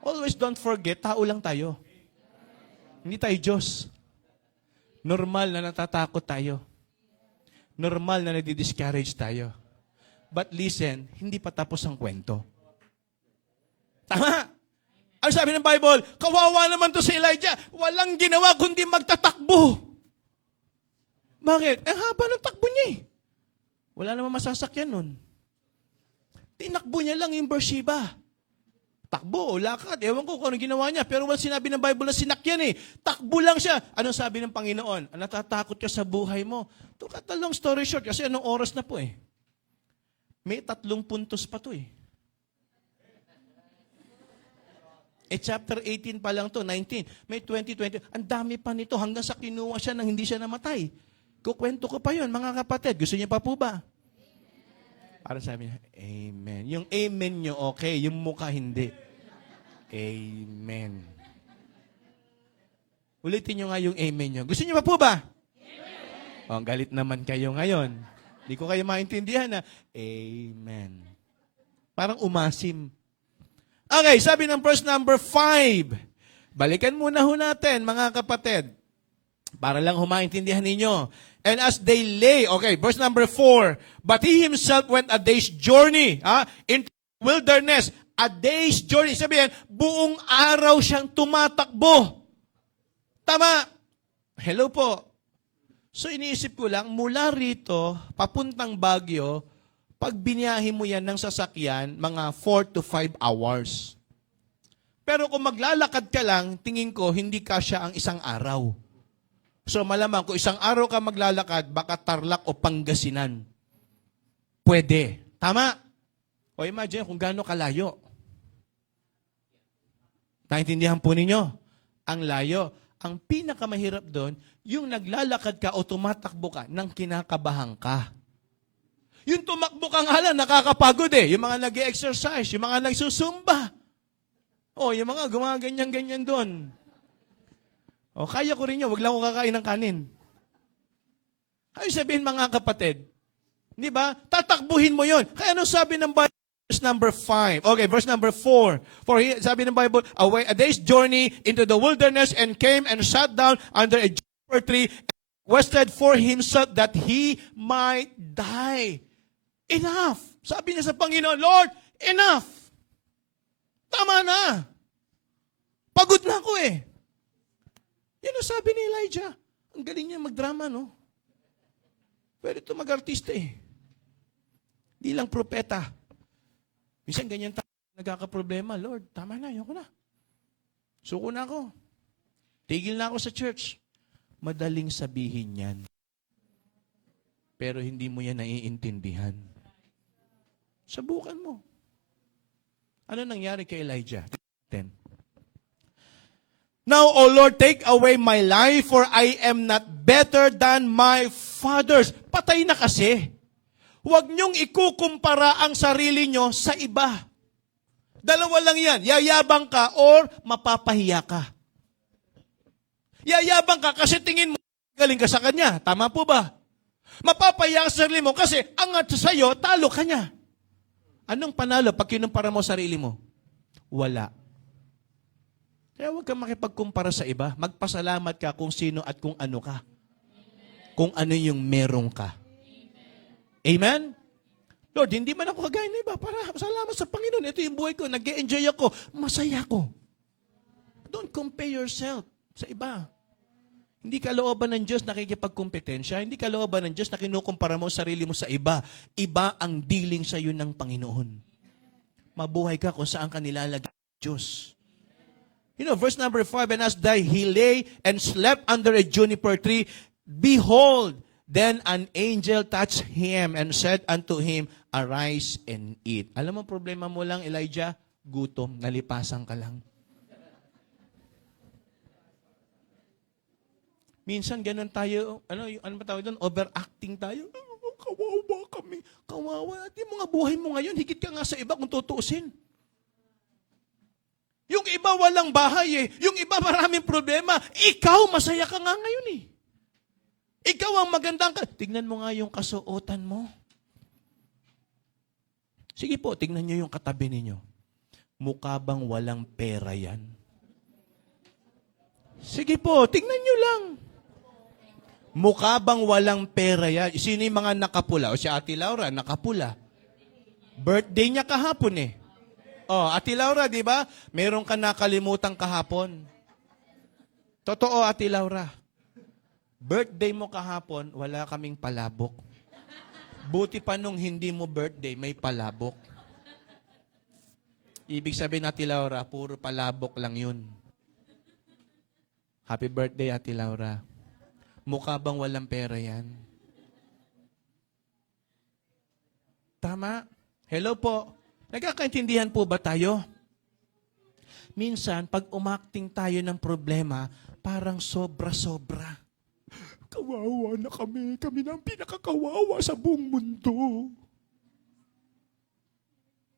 Always don't forget, tao lang tayo. Hindi tayo Diyos. Normal na natatakot tayo. Normal na nadi-discourage tayo. But listen, hindi pa tapos ang kwento. Tama? Ang sabi ng Bible, kawawa naman to si Elijah. Walang ginawa kundi magtatakbo. Bakit? Haba ng takbo niya eh. Wala naman masasakyan nun. Tinakbo niya lang yung Beersheba. Takbo o lakad. Ewan ko kung ano ginawa niya. Pero wala sinabi ng Bible na sinakyan eh. Takbo lang siya. Anong sabi ng Panginoon? Natatakot ka sa buhay mo. To cut a long story short, kasi anong oras na po eh. May 3 puntos pa to eh. Chapter 18 pa lang to, 19. May 20. Ang dami pa nito hanggang sa kinuha siya nang hindi siya namatay. Kukwento ko pa yun, mga kapatid. Gusto niyo pa po ba? Para sabi niya, Amen. Yung Amen nyo, okay. Yung mukha, hindi. Amen. Ulitin nyo nga yung Amen nyo. Gusto niyo pa po ba? Amen. Oh, galit naman kayo ngayon. Hindi ko kayo maintindihan na, Amen. Parang umasim. Okay, sabi ng verse number 5. Balikan muna ho natin, mga kapatid. Para lang humaintindihan ninyo. And as they lay, okay, verse number 4. But he himself went a day's journey into the wilderness. A day's journey. Sabihin, buong araw siyang tumatakbo. Tama. Hello po. So iniisip ko lang, mula rito, papuntang Baguio, pag biniyahe mo yan ng sasakyan, mga 4 to 5 hours. Pero kung maglalakad ka lang, tingin ko, hindi kasya ang isang araw. So malamang, kung isang araw ka maglalakad, baka Tarlac o Pangasinan. Pwede. Tama? O imagine kung gaano kalayo. Naintindihan po ninyo? Ang layo. Ang pinakamahirap doon, yung naglalakad ka o tumatakbo ka nang kinakabahan ka. Yung tumakbo ka nga lang, nakakapagod eh. Yung mga nag-exercise, yung mga nagsusumba. O, yung mga gumaganyan-ganyan doon. O, kaya ko rin yun. Huwag lang ako kakain ng kanin. Ay sabihin mga kapatid, di ba? Tatakbuhin mo yon. Kaya ano sabi ng Bible? Verse number 5. Okay, verse number 4. Sabi ng Bible, a day's journey into the wilderness and came and sat down under a juniper tree and requested for himself that he might die. Enough. Sabi niya sa Panginoon, Lord, enough. Tama na. Pagod na ako eh. Yan ang sabi ni Elijah. Ang galing niya magdrama, no? Pwede ito mag-artista eh. Di lang propeta. Minsan ganyan tayo nagkakaproblema. Lord, tama na, ayoko na. Suko na ako. Tigil na ako sa church. Madaling sabihin yan. Pero hindi mo yan naiintindihan. Subukan mo. Ano nangyari kay Elijah? 10. Now, O Lord, take away my life, for I am not better than my fathers. Patay na kasi. Huwag niyong ikukumpara ang sarili niyo sa iba. Dalawa lang yan. Yayabang ka or mapapahiya ka. Yayabang ka kasi tingin mo, galing ka sa kanya. Tama po ba? Mapapahiya ka sa sarili mo kasi angat sa sayo, talo ka niya. Anong panalo pag kinumpara mo sarili mo? Wala. Kaya huwag kang makipagkumpara sa iba. Magpasalamat ka kung sino at kung ano ka. Kung ano yung meron ka. Amen? Lord, hindi man ako kagaya ng iba. Para salamat sa Panginoon. Ito yung buhay ko. Nag-e-enjoy ako. Masaya ako. Don't compare yourself sa iba. Hindi kalooban ng Diyos nakikipagkompetensya. Hindi kalooban ng Diyos na kinukumpara mo sarili mo sa iba. Iba ang dealing sa iyo ng Panginoon. Mabuhay ka kung saan ka nilalagay ng Diyos. You know, verse number 5, and as he lay and slept under a juniper tree, behold, then an angel touched him and said unto him, arise and eat. Alam mo, problema mo lang, Elijah, gutom, nalipasan ka lang. Minsan, ganun tayo, ano ba tawag doon? Overacting tayo. Kawawa kami. Kawawa. At yung mga buhay mo ngayon, higit ka nga sa iba kung tutuusin. Yung iba walang bahay eh. Yung iba maraming problema. Ikaw, masaya ka nga ngayon eh. Ikaw ang magandang tignan mo nga yung kasuotan mo. Sige po, tignan nyo yung katabi ninyo. Mukha bang walang pera yan? Sige po, tingnan nyo lang. Mukha bang walang pera yan? Sino yung mga nakapula? O si Ate Laura, nakapula. Birthday niya kahapon eh. Oh, Ate Laura, di ba? Meron ka nakalimutan kahapon. Totoo, Ate Laura. Birthday mo kahapon, wala kaming palabok. Buti pa nung hindi mo birthday, may palabok. Ibig sabihin, Ate Laura, puro palabok lang yun. Happy birthday, Ate Laura. Mukha bang walang pera yan? Tama? Hello po. Nagkakaintindihan po ba tayo? Minsan, pag umakting tayo ng problema, parang sobra-sobra. Kawawa na kami. Kami na ang pinakakawawa sa buong mundo.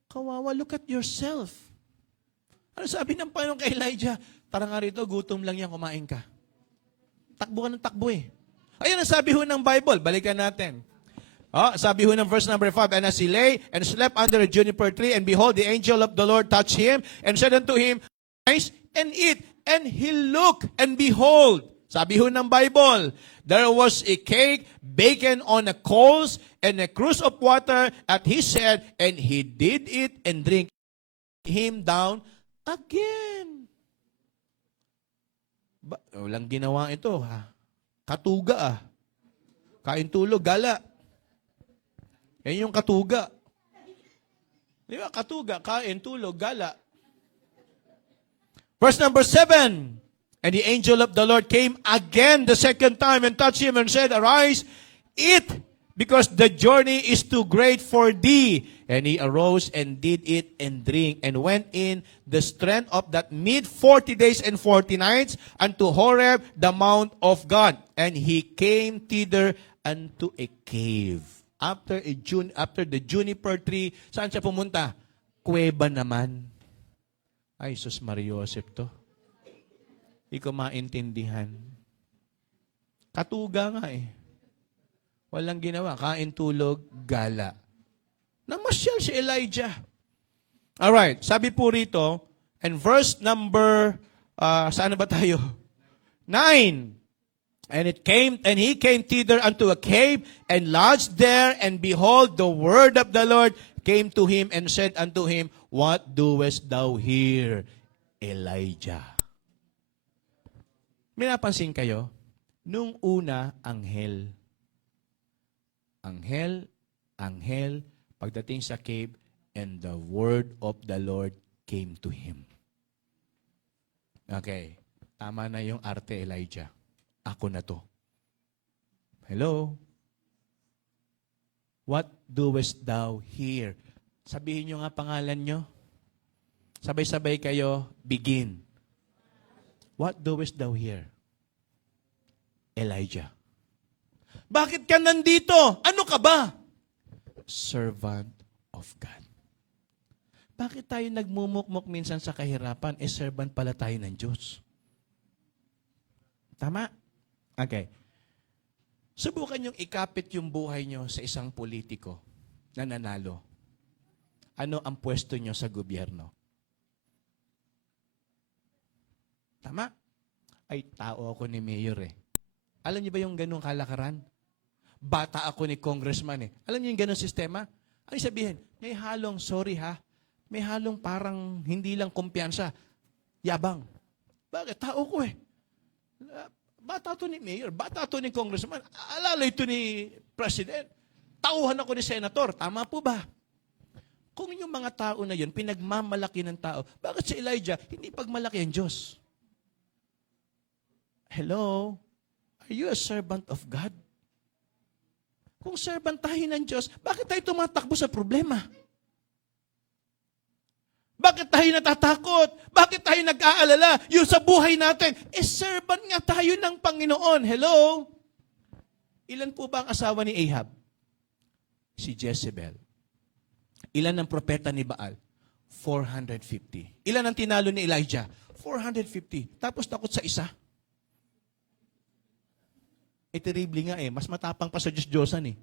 Kawawa, look at yourself. Ano sabi ng Panginoon kay Elijah? Tara nga rito, gutom lang yan, kumain ka. Takbo ka ng takbo eh. Ayun ang sabi ho ng Bible. Balikan natin. Sabi ho ng verse number 5, And as he lay and slept under a juniper tree, and behold, the angel of the Lord touched him, and said unto him, Rise and eat. And he looked, and behold, sabi ho ng Bible, there was a cake baken on a coals, and a cruse of water, at he said, and he did eat and drink him down again. Walang ginawa ito, ha? Katuga, Kain tulog, gala. Yan yung katuga. Di ba? Katuga, kain, tulog, gala. Verse number 7. And the angel of the Lord came again the second time and touched him and said, Arise, eat, because the journey is too great for thee. And he arose and did eat and drink, and went in the strength of that meat 40 days and 40 nights unto Horeb, the mount of God. And he came thither unto a cave. After the juniper tree, saan siya pumunta? Kuweba naman. Ay, Sus Mario Joseph to. Hindi ko maintindihan. Katuga nga eh. Walang ginawa. Kain, tulog, gala. Namasyal si Elijah. Alright, sabi po rito, and verse number, saan na ba tayo? 9. And he came thither unto a cave, and lodged there, and behold, the word of the Lord came to him, and said unto him, What doest thou here, Elijah? May napansin kayo? Nung una, anghel, pagdating sa cave, and the word of the Lord came to him. Okay, tama na yung arte, Elijah. Ako na to. Hello? What doest thou here? Sabihin nyo nga pangalan nyo. Sabay-sabay kayo, begin. What doest thou here? Elijah. Bakit ka nandito? Ano ka ba? Servant of God. Bakit tayo nagmumukmok minsan sa kahirapan? Servant pala tayo ng Diyos. Tama? Okay. Subukan yung ikapit yung buhay nyo sa isang politiko na nanalo. Ano ang pwesto nyo sa gobyerno? Tama? Ay, tao ako ni Mayor eh. Alam niyo ba yung ganung kalakaran? Bata ako ni congressman eh. Alam niyo yung ganung sistema? Ano sabihin? May halong, sorry ha, may halong parang hindi lang kumpiyansa. Yabang. Bakit? Tao ko eh. Bata to ni Mayor, bata to ni congressman, alalay to ni President. Tauhan ako ni Senator. Tama po ba? Kung yung mga tao na yun, pinagmamalaki ng tao, bakit si Elijah, hindi pagmalaki ang Diyos? Hello? Are you a servant of God? Kung servant tayo ng Diyos, bakit tayo tumatakbo sa problema? Bakit tayo natatakot? Bakit tayo nag-aalala? Yung sa buhay natin, servant nga tayo ng Panginoon. Hello? Ilan po ba ang asawa ni Ahab? Si Jezebel. Ilan ang propeta ni Baal? 450. Ilan ang tinalo ni Elijah? 450. Tapos takot sa isa. Terrible nga eh. Mas matapang pa sa Diyos-Diyosan eh.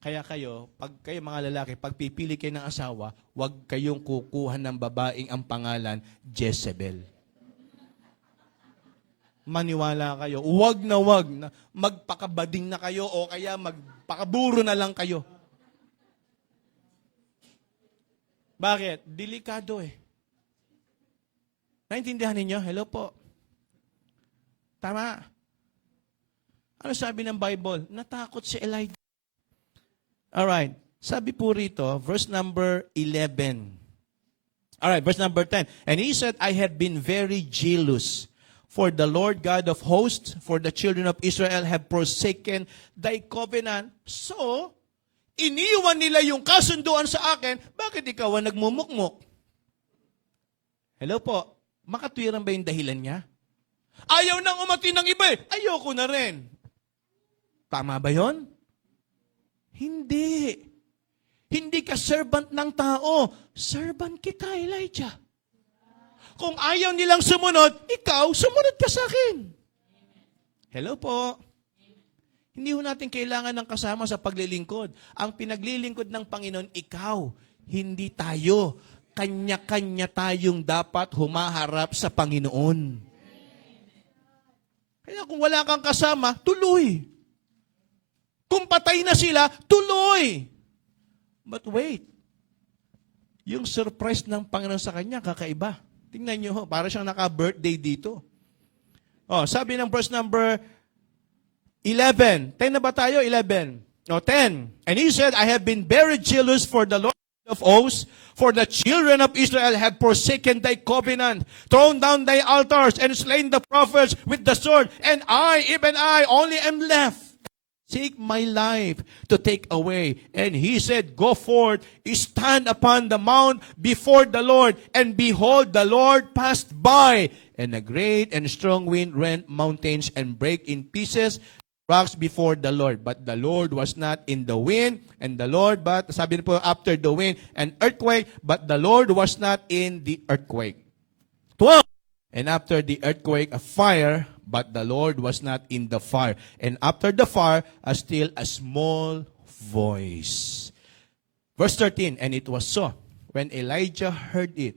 Kaya kayo, pag kayo mga lalaki, pag pipili kayo ng asawa, huwag kayong kukuha ng babaeng ang pangalan Jezebel. Maniwala kayo, huwag na magpakabading na kayo o kaya magpakaburo na lang kayo. Bakit? Delikado eh. Naintindihan ninyo? Hello po. Tama. Ano sabi ng Bible? Natakot si Elijah. Alright. Sabi po rito, verse number 11. Alright, verse number 10. And he said, I have been very jealous for the Lord God of hosts, for the children of Israel have forsaken thy covenant. So, iniwan nila yung kasunduan sa akin, bakit ikaw ang nagmumukmuk? Hello po. Makatwiran ba yung dahilan niya? Ayaw nang umati ng iba eh. Ayoko na rin. Tama ba yon? Hindi. Hindi ka servant ng tao. Servant kita, Elijah. Kung ayaw nilang sumunod, ikaw, sumunod ka sa akin. Hello po. Hindi ho natin kailangan ng kasama sa paglilingkod. Ang pinaglilingkod ng Panginoon, ikaw, hindi tayo. Kanya-kanya tayong dapat humaharap sa Panginoon. Kaya kung wala kang kasama, tuloy. Kung patay na sila, tuloy. But wait. Yung surprise ng Panginoon sa kanya, kakaiba. Tingnan nyo ho, para siyang naka-birthday dito. Oh, sabi ng verse number 11. 10 na ba tayo? 11. No, 10. And he said, I have been very jealous for the Lord of hosts, for the children of Israel have forsaken thy covenant, thrown down thy altars, and slain the prophets with the sword. And I, even I, only am left. Take my life to take away. And he said, go forth, stand upon the mount before the Lord. And behold, the Lord passed by. And a great and strong wind rent mountains and break in pieces rocks before the Lord. But the Lord was not in the wind. And the Lord, but sabi po after the wind, an earthquake. But the Lord was not in the earthquake. 12. And after the earthquake, a fire. But the Lord was not in the fire. And after the fire, still a small voice. Verse 13, and it was so, when Elijah heard it,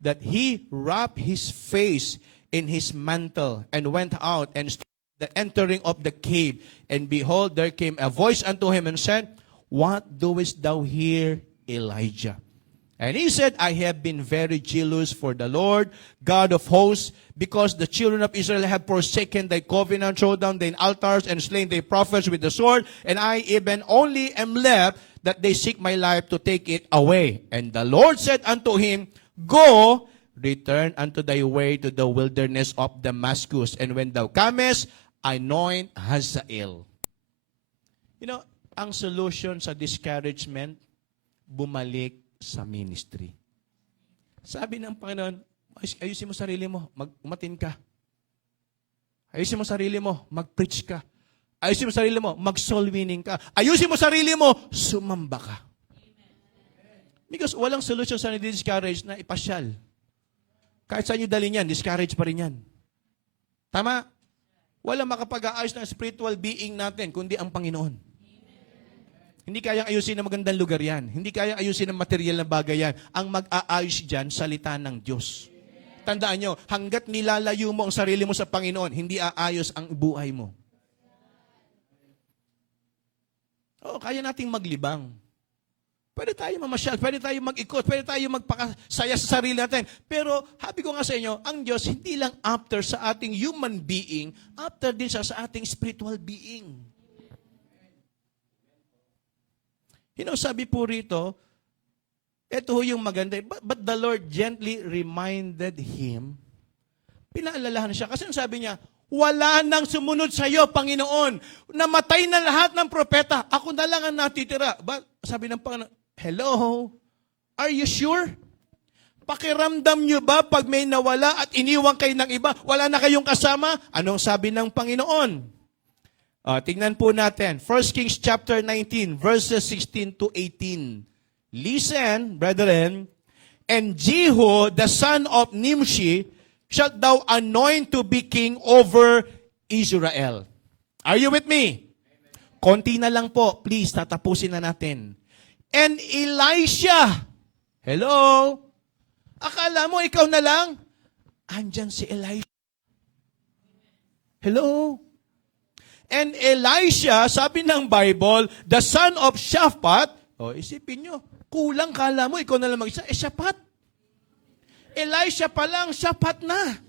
that he wrapped his face in his mantle, and went out, and stood at the entering of the cave. And behold, there came a voice unto him, and said, what doest thou here, Elijah? And he said, I have been very jealous for the Lord, God of hosts, because the children of Israel have forsaken thy covenant, thrown down thine altars, and slain thy prophets with the sword. And I even only am left, that they seek my life to take it away. And the Lord said unto him, go, return unto thy way to the wilderness of Damascus. And when thou comest, anoint Hazael. You know, ang solution sa discouragement, bumalik sa ministry. Sabi ng Panginoon, ayusin mo sarili mo, umatin ka. Ayusin mo sarili mo, mag-preach ka. Ayusin mo sarili mo, mag-soul winning ka. Ayusin mo sarili mo, sumamba ka. Because walang solution sa nadi-discourage na ipasyal. Kahit saan nyo dalhin yan, discourage pa rin yan. Tama? Walang makapag-aayos ng spiritual being natin, kundi ang Panginoon. Hindi kayang ayusin ng magandang lugar yan. Hindi kayang ayusin ng material na bagay yan. Ang mag-aayos dyan, salita ng Diyos. Tandaan nyo, hanggat nilalayo mo ang sarili mo sa Panginoon, hindi aayos ang buhay mo. Oo, kaya nating maglibang. Pwede tayo mamasyal, pwede tayo mag-ikot, pwede tayo magpakasaya sa sarili natin. Pero, habi ko nga sa inyo, ang Diyos hindi lang after sa ating human being, after din sa ating spiritual being. You know, sabi po rito, ito yung maganda. But the Lord gently reminded him, pinaalalahan siya. Kasi sabi niya, wala nang sumunod sa iyo, Panginoon. Namatay na lahat ng propeta. Ako na lang ang natitira. But sabi ng Panginoon, hello? Are you sure? Pakiramdam nyo ba pag may nawala at iniwan kayo ng iba, wala na kayong kasama? Anong sabi ng Panginoon? Tingnan po natin. 1 Kings chapter 19, verses 16 to 18. Listen, brethren, and Jehu, the son of Nimshi, shalt thou anoint to be king over Israel. Are you with me? Konti na lang po. Please, tatapusin na natin. And Elisha. Hello? Akala mo ikaw na lang? Andyan si Elisha. Hello? And Elisha, sabi ng Bible, the son of Shaphat, isipin nyo, kulang kala mo, ikaw na lang mag-isa, Shaphat. Elisha pa lang, Shaphat na.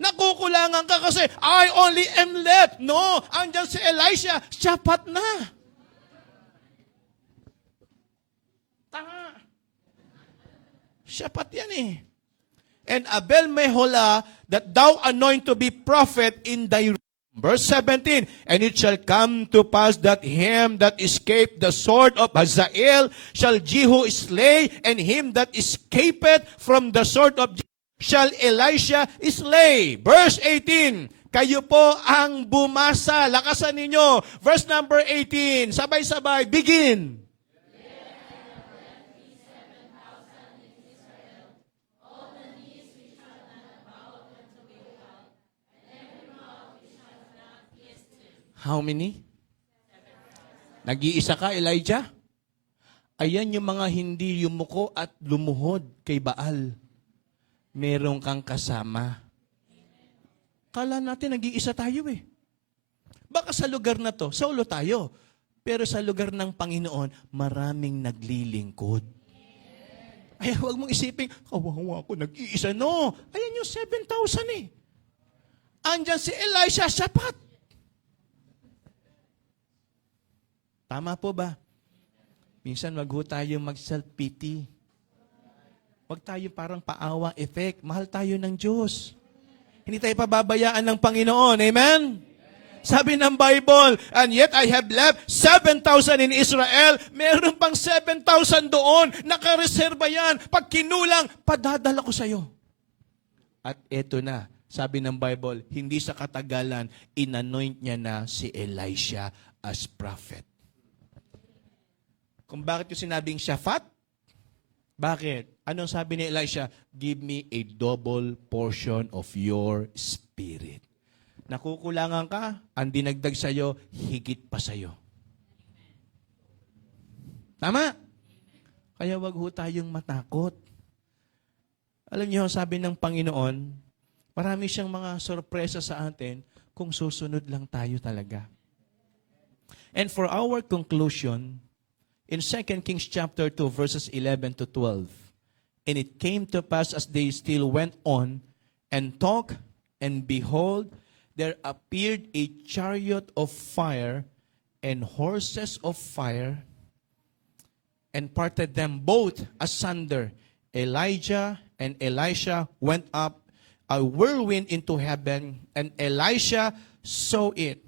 Nakukulangan ka kasi, I only am left. No, andyan si Elisha, Shaphat na. Tanga. Shaphat yan eh. And Abel Meholah, that thou anoint to be prophet in thy room. Verse 17, and it shall come to pass that him that escaped the sword of Hazael shall Jehu slay, and him that escapeth from the sword of Jehu shall Elisha slay. Verse 18, kayo po ang bumasa. Lakasan ninyo. Verse number 18, sabay-sabay, begin. How many? Nag-iisa ka, Elijah? Ayan yung mga hindi yumuko at lumuhod kay Baal. Meron kang kasama. Kala natin nag-iisa tayo eh. Baka sa lugar na to, solo tayo. Pero sa lugar ng Panginoon, maraming naglilingkod. Ay, huwag mong isipin, kawawa ako, nag-iisa. No, ayan yung 7,000 eh. Andyan si Elisha, Shaphat. Tama po ba? Minsan wag ho tayo mag-self-pity. Wag tayo parang paawa effect. Mahal tayo ng Diyos. Hindi tayo pababayaan ng Panginoon. Amen? Sabi ng Bible, and yet I have left 7,000 in Israel. Meron pang 7,000 doon. Nakareserba yan. Pag kinulang, padadala ko sa'yo. At eto na, sabi ng Bible, hindi sa katagalan, inanoint niya na si Elisha as prophet. Kung bakit yung sinabing Shaphat? Bakit? Anong sabi ni Elisha? Give me a double portion of your spirit. Nakukulangan ka, ang dinagdag sa'yo, higit pa sa'yo. Tama? Kaya wag ho tayong matakot. Alam niyo, sabi ng Panginoon, marami siyang mga sorpresa sa atin kung susunod lang tayo talaga. And for our conclusion, in 2 Kings chapter 2, verses 11 to 12, and it came to pass as they still went on and talked, and behold, there appeared a chariot of fire and horses of fire, and parted them both asunder. Elijah and Elisha went up a whirlwind into heaven, and Elisha saw it,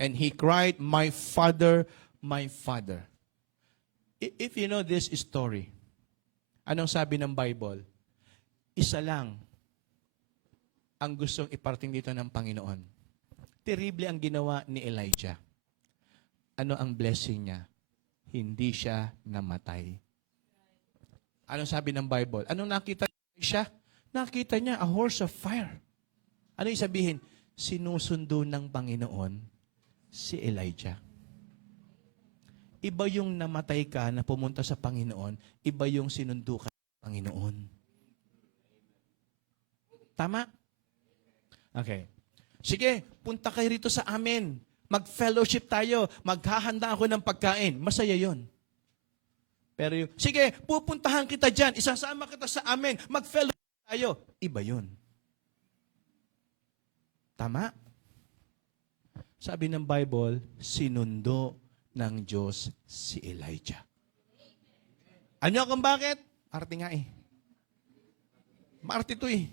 and he cried, my father, my father. If you know this story, anong sabi ng Bible? Isa lang ang gustong iparating dito ng Panginoon. Terrible ang ginawa ni Elijah. Ano ang blessing niya? Hindi siya namatay. Anong sabi ng Bible? Anong nakita siya? Nakita niya a horse of fire. Ano yung sabihin? Sinusundo ng Panginoon si Elijah. Iba yung namatay ka na pumunta sa Panginoon, iba yung sinundo ka ng Panginoon. Tama? Okay. Sige, punta kayo rito sa amin. Mag-fellowship tayo. Maghahanda ako ng pagkain. Masaya yon. Pero yung, sige, pupuntahan kita dyan. Isasama kita sa amin. Mag-fellowship tayo. Iba yon. Tama? Sabi ng Bible, sinundo ng Diyos si Elijah. Ano kung bakit? Arte nga eh. Maarte to eh.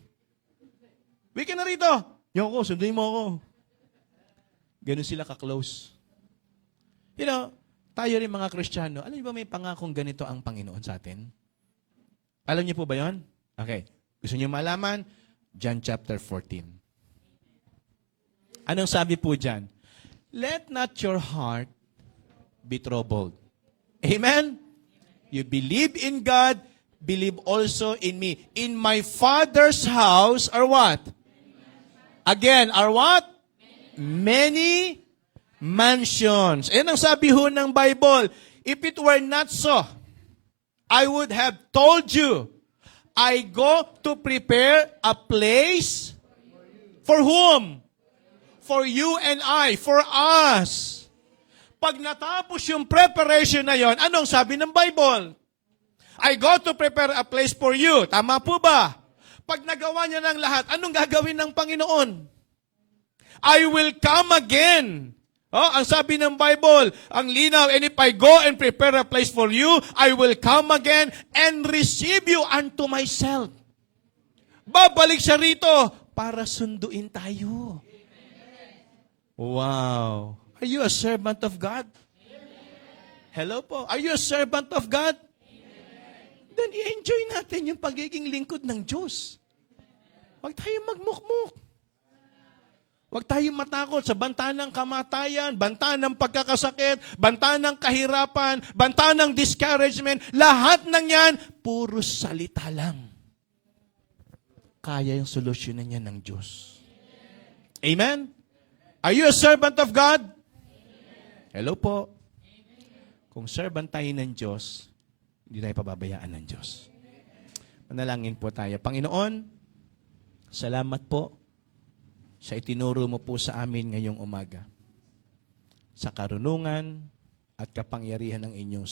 Wika na rito. Yoko, sunduin mo ako. Ganun sila ka-close. You know, tayo rin mga Kristiyano, alam niyo ba may pangakong ganito ang Panginoon sa atin? Alam niyo po ba yon? Okay. Gusto niyo malaman? John chapter 14. Anong sabi po dyan? Let not your heart be troubled. Amen? You believe in God, believe also in me. In my Father's house are what? Again, are what? Many mansions. Ayan ang sabi ho ng Bible. If it were not so, I would have told you, I go to prepare a place for whom? For you and I, for us. Pag natapos yung preparation na yon, anong sabi ng Bible? I go to prepare a place for you. Tama po ba? Pag nagawa niya ng lahat, anong gagawin ng Panginoon? I will come again. Oh, ang sabi ng Bible, ang linaw, and if I go and prepare a place for you, I will come again and receive you unto myself. Babalik siya rito para sunduin tayo. Wow. Are you a servant of God? Hello po. Are you a servant of God? Then i-enjoy natin yung pagiging lingkod ng Diyos. Huwag tayong magmukmuk. Huwag tayong matakot sa banta ng kamatayan, banta ng pagkakasakit, banta ng kahirapan, banta ng discouragement. Lahat ng yan, puro salita lang. Kaya yung solusyonan niya ng Diyos. Amen? Are you a servant of God? Hello po. Kung servant tayo ng Diyos, hindi tayo pababayaan ng Diyos. Manalangin po tayo. Panginoon, salamat po sa itinuro mo po sa amin ngayong umaga. Sa karunungan at kapangyarihan ng inyong